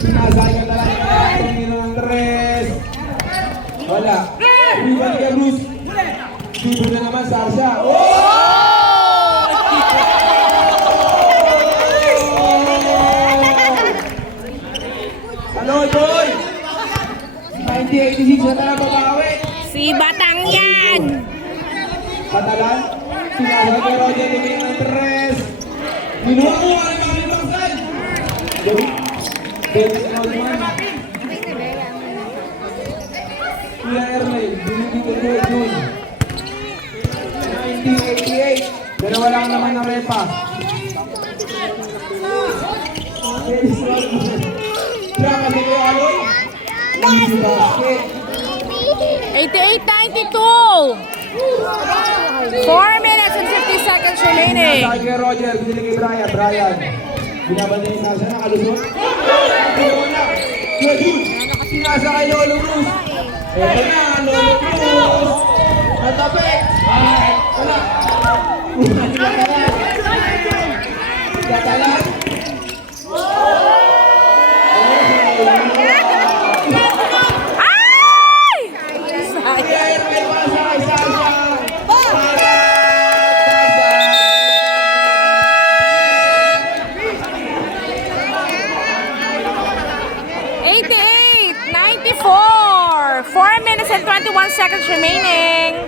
Sinasayang na lang ang Tumira Andres. Wala. Rebound kay Bruce. Tibo na naman Sasha. Hello, boy! 90-86 na tayo babawi. Si Batang yan! Katalan, sinasal kay Roger Tumira Andres. Minuha ang mga limangsal. David Oldman. Kuya Erlay, binibigay kay Jun. 1988. Dalawa lang naman na repa. Dennis Rodman. Siya kasi kay Aloy. Easy basket. 88-92! 4 minutes and 50 seconds remaining. Sinasal kay Roger, binili kay Brian. Brian. Binabanda yung Sasha na kalusot. Wala. Kuya Jun. Sinasa kay Lolo Cruz. Eto na, Lolo Cruz. Matapik. Wala. Katalan. Ay! Kaya may pasa kay Sasha. 94! 4 minutes and 21 seconds remaining.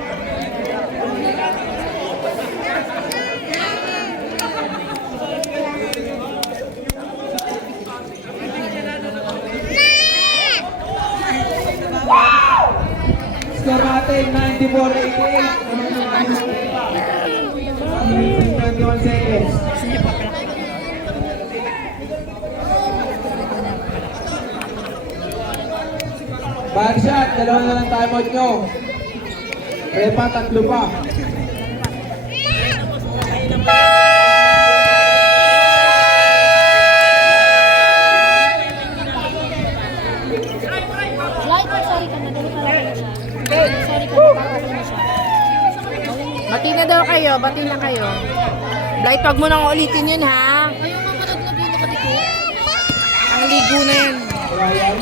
Score natin, 94-88. 21 seconds. Bad shot, dalawa na lang time out nyo. Repa, tatlo pa. Light, sorry ka na. Sorry ka na. Sorry ka na siya. Bati na daw kayo, bati na kayo. Blight, wag mo nang ulitin yun ha. Ayaw nga malaglag yung nakadikit. Ang ligo na yun. Brian.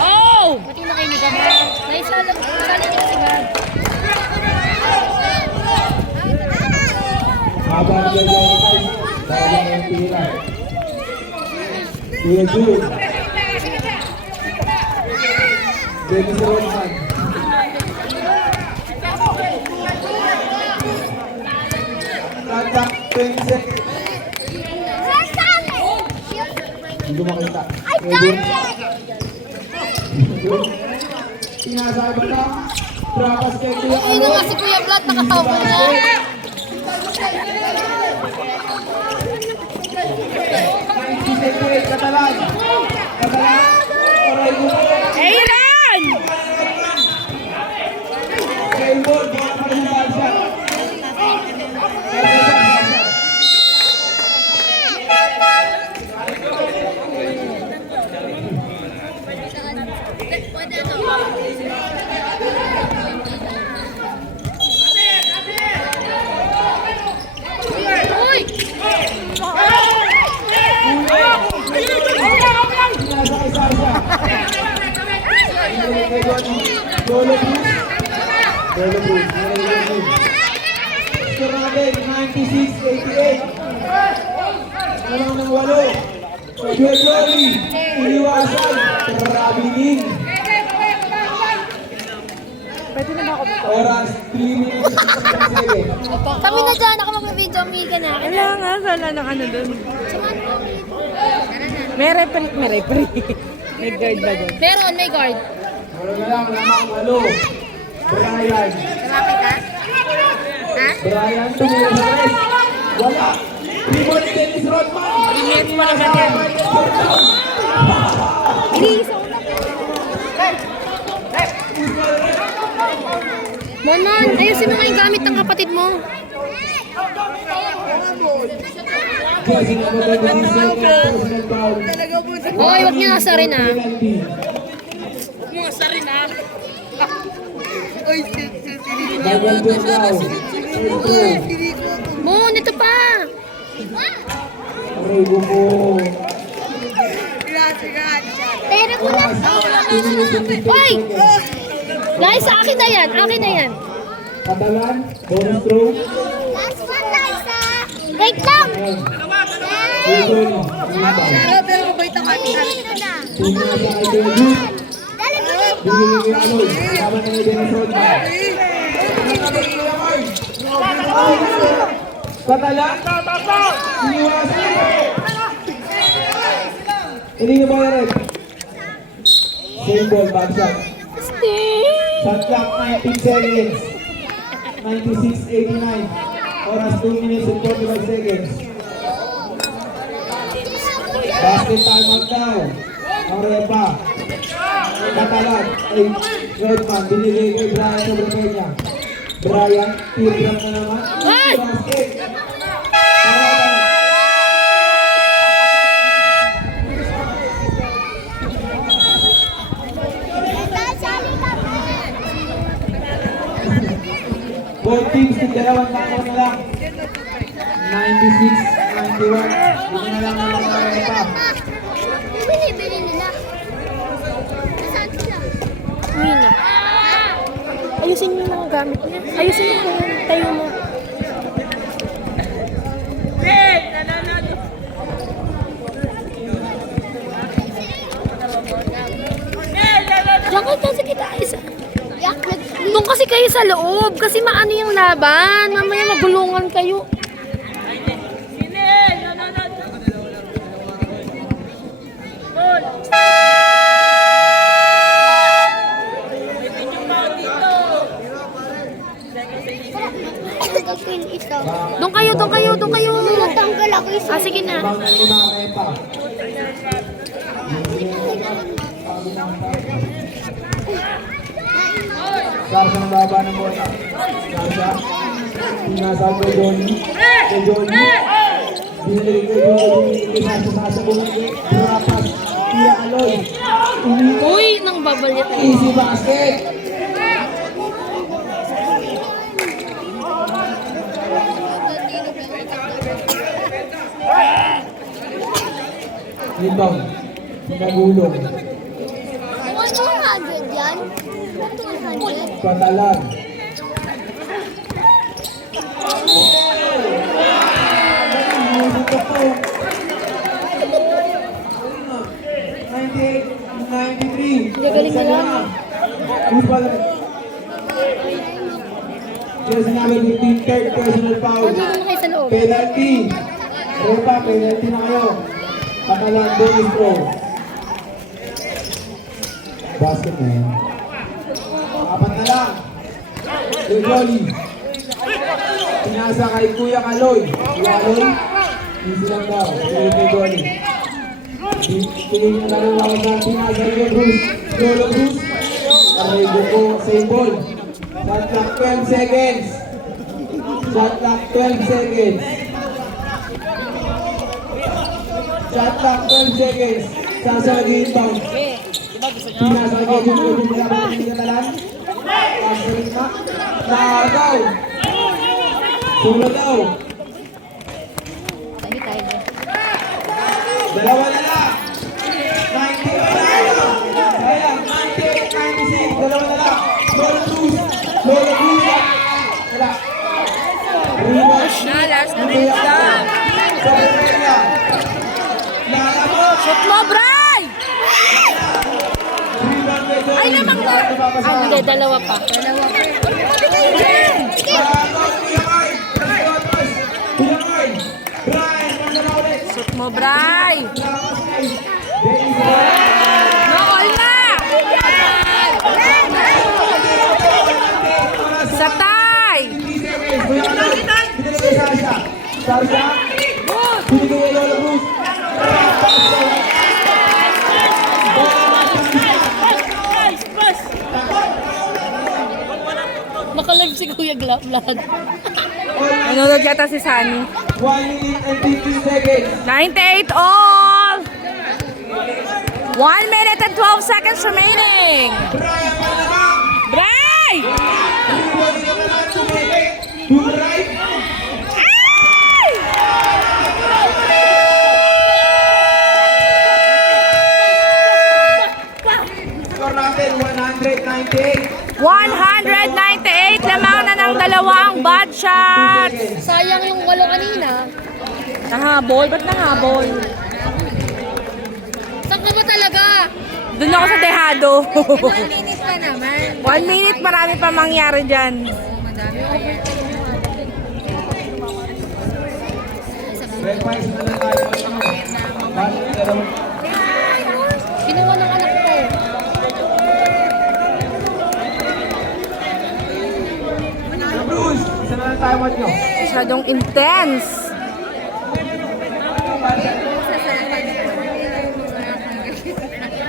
Oh! Pati na kayo ni Gab. Dahil sala niya si Gab. Habang gagawin guys. Dahil na yung pila. Kuya Jun. Dennis Rodman. Contact 20 seconds. Hindi ko makita. Sinasay ba na? Trapas kay Kuya Ayun na nga si Kuya Vlad, nakatawa na. 98, Catalan. Catalan. Aray ko. Aaron! Elbow, baka pa rin bad shot. Uy! Sinasay Sasha. Dolo Cruz. Dolo Cruz. Score natin, 96-88. Alang ng 8. Kuya Joey. Iniwasan. Rabinin. Oras, 3 minutes and 7 seconds. Kami na dyan, ako mag-video, umiga na. Wala nga, wala ng ano dun. May referee, may referee. May guard ba dun? Meron, may guard. Wala na lang, lamang 8. Brian. Malapit ha? Ha? Brian, tumira sa press. Wala. Rebound ni Dennis Rodman. 3 minutes pa naman yan. Monon, ayusin mo nga yung gamit ng kapatid mo. Kasi naman ang personal foul. Hoy, huwag niyo nasarin ha. Penalty. Double goal now. Third goal. Mon, ito pa. Aray buko. Pero ko na. Hoy! Guys, akin na yan. Akin na yan. Catalan, bonus throw. Last one, Liza. Wait lang. Kuya Johnny. Pero wait lang. Tumira sa kay Kuya Jun. Binigay kay Aloy. Laban na ni Dennis Rodman. Catalan. Iniwasan. Hindi nga ba rin? Same ball, bad shot. Shot clock, 19 seconds. 96-89. Oras 2 minutes and 45 seconds. Basket timeout now. Ang repa. Catalan. Ay, Rodman. Binigay kay Brian sa brother niya. Brian, teardrop na naman. Ay! Basket. Both teams, dalawang takbo na lang. 96-91. Dito na lang naman ang repa. Bili nila. Saan sila? Mina. Ayusin mo yung mga gamit niya. Ayusin mo yung tayo mo. Diyan kayo kasi kita isa. Doon kasi kayo sa loob. Kasi maano yung laban. Mamaya magulungan kayo. Doon kayo. Natanggal ako isa. Ah, sige na. Bangnan mo na ang repa. Sarsa ng baba ng bola. Sarsa. Pinasal kay Johnny. Kay Johnny. Binili kay Johnny. Pinasa bumili. Rapas. Kuya Aloy. Uy, nang babalit. Easy basket. Rebound. Nagulong. 100 yan? 200? Catalan. Gagaling na lang. Who's ball red? Jersey number 15, third personal foul. Ano naman kayo sa loob? Penalty. Repa, penalty na kayo. Patalan, bonus throw. Basket na yan. Apat na lang. Yung Jolly. Pinasa kay Kuya Kaloy. Kuya Kaloy, easy lang daw. Pinasa kay Jolly. Tingin na lang ako sa pinasa kay Bruce. Lolo Bruce. Aray ko same ball. Shot clock 12 seconds. Shot clock 12 seconds. Shot clock 12 seconds. Sasa nag-inbound. Pinasa kay Jolly. Pinatalan. Pagsalit na. Nakagaw. Sunod daw. Tayo tayo. Dalawa na lang. 98 na lang. Kaya, 98, 96. Dalawa na lang. Lola Cruz. Lola Cruz. Wala. Rebound. Last na minutes lang. Sa Pereira. Lalamot. Shoot mo, Bray! Rebound kay Joey. Ay, namang na. Napapasa. Hindi, dalawa pa. Lalamot. Kuya Mark. Pass. Kuya Mark. Brian. Pagka na ulit. Shoot mo, Bray! Dennis Brian. No, all na! Sa tie! Sarsa. Binigay kay Lola Cruz. Nakalive si Kuya Vlad. Nanonood yata si Sunny. 1 minute and 15 seconds. 98 all! 1 minute and 12 seconds remaining. Brian Palamang. Bray! Everybody naman ang tumigil. To the right. Ay! Score natin 198. 198 lamang na ng dalawang bad shots. Sayang yung walo kanina. Nahabol? Ba't nahabol? Saan ka ba talaga? Doon ako sa dehado. 1 minute pa naman. 1 minute, marami pa mangyari dyan. Madami overtime. Red Pines na lang tayo. Balik na naman. Kinuha ng anak ko. Bruce, isa na lang tayo mat nyo. Masyadong intense.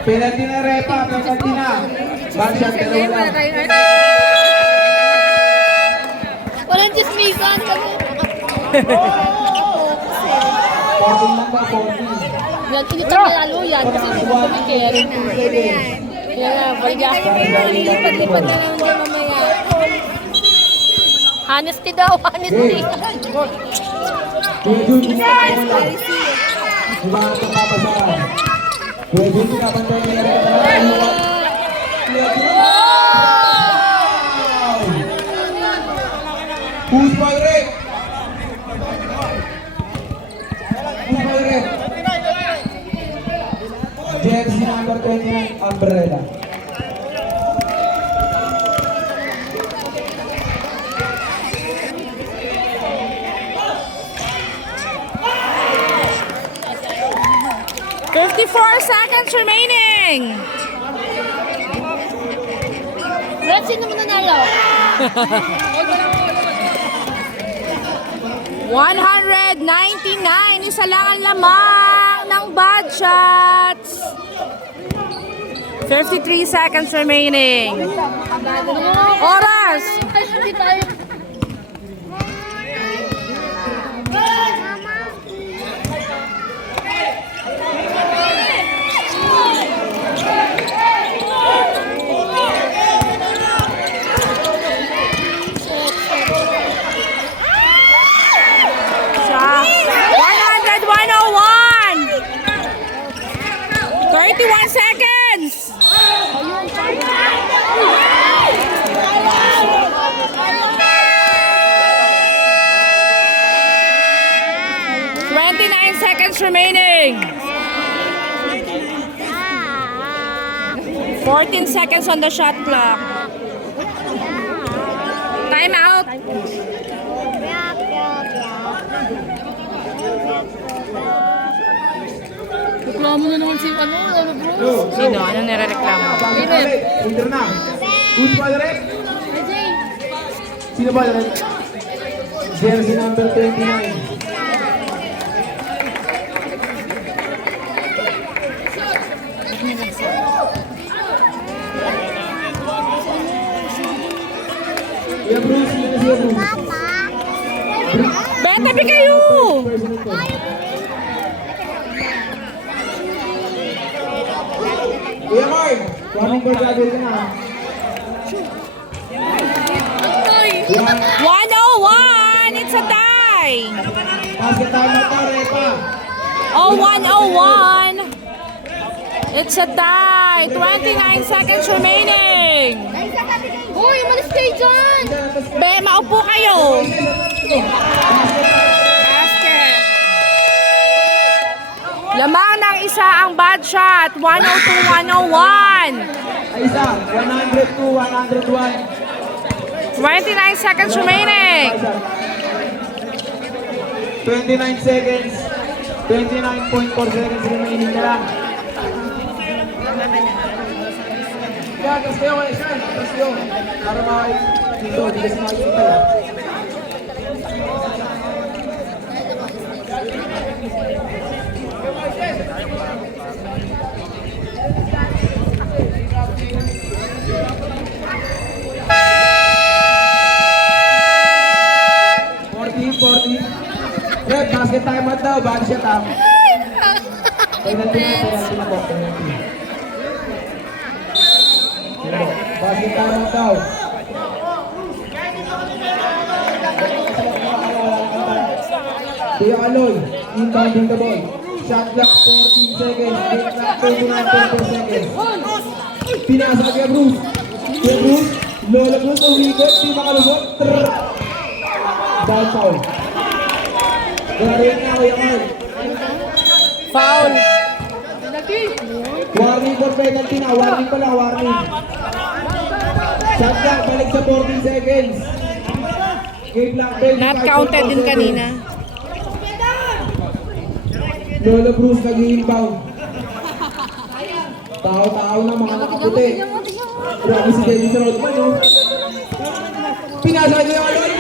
Penalty na Repa, penalty na. Backshot, dalawa lang. Walang chismisan kasi. 14 lang ba? 14. Yan, init ang lalo yan kasi hindi ko kumikir. Kaya nga, bagya. Lilipad-lipad na lang dyan mamaya. Honesty daw, honesty. Kuya Jun, transparency. Diba ang papasahan? Kuya Jun, pinapantay niya rin. Kuya Jun! Who's ball red? Who's ball red? Jersey number 29, Umbrella. Seconds remaining. Brad, sino mo nanalo? 199. Isa lang ang lamang ng bad shots. 53 seconds remaining. Oras. Hindi tayo. Siya. 100, 101. 31 seconds. Seconds remaining. 4 14 seconds on the shot clock. Time out. Reklamo na naman si ano bro? Sino? Ano nire-reklamo? Enter na. Who's pa rin? Sino ba rin? Jersey number 29. Yeah, Bruce, sino siya Bruce? Ben, tabi kayo! Kuya Mark, warning for graduate ka na. 101! It's a tie! Basket time na to, Repa. Oh, 101! It's a tie! 29 seconds remaining! Hoy, umalis kayo dyan! Be, maupo kayo! Basket! Lamang ng isa ang bad shot. 102-101. Ay isa, 102, 101. 29 seconds remaining. 29 seconds. 29.4 seconds remaining na lang. Kaya, tapos kayo kayo, Sean. Tapos kayo. Para makakit dito. Hindi kasi makikita. Red, basket time out daw, bad shot ah. Penalty na po, penalty. Basket time out daw. Kuya Aloy, inbounding the ball. Shot clock 14 seconds, game clock 29.4 seconds. Pinasa kay Bruce. Kay Bruce, Lola Bruce, umikot, di makalusot. Ball foul. Gawin na, Kuya Mark. Foul. Warning for penalty na, warning pala, warning. Shot clock, balik sa 14 seconds. Game clock 25.4 Not counted din seconds. kanina. Lola Bruce nag-inbound. Tao-tao na mga nakaputi. Grabe si Dennis Rodman, no? Pinasa niya yung Aloy.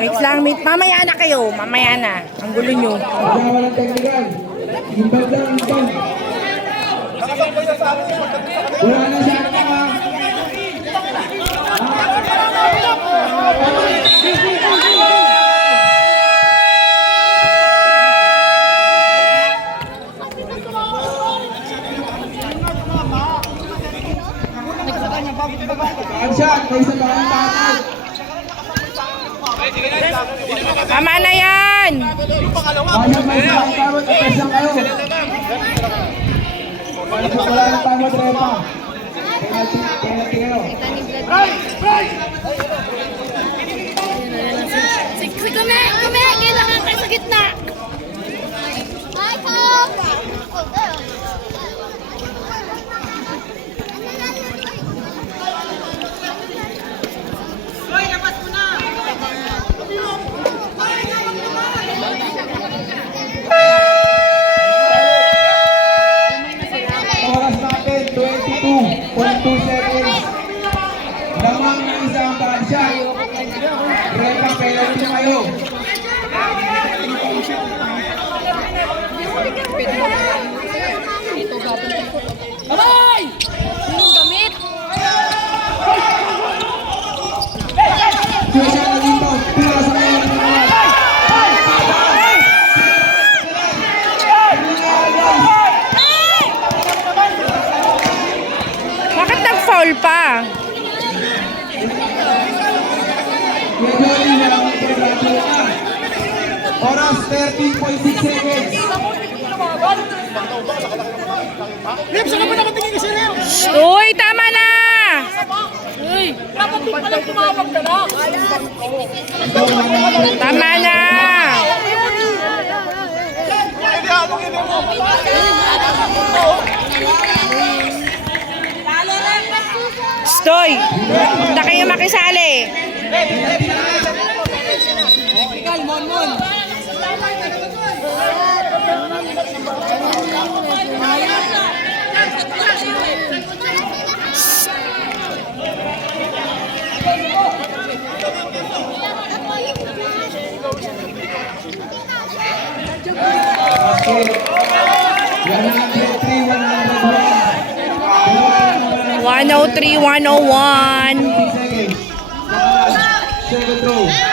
Wait lang, meet. Mamaya na kayo. Mamaya na. Ang gulo nyo. Walang technical. Inbound lang, inbound. Wala na siya na. Ang shot, may isa bang takot. Tama na yan! Ayun, may isa bang takot. Presyon kayo. Wala na tayo mag-repa. Penalty kayo. Si Kume! Kume! Kailangan kayo sa gitna! Hi, Tom! Oras natin, 22.2 seconds. Lamang na isang bad shot. Repa, penalty kayo. 13.6 seconds. Rep, saan ka ba nakatingin kasi, Rep? Uy, tama na! Tama na! Stoy! Punta kayo makisali. Basket. 103, 101. 103, 101. 30 seconds. Second throw.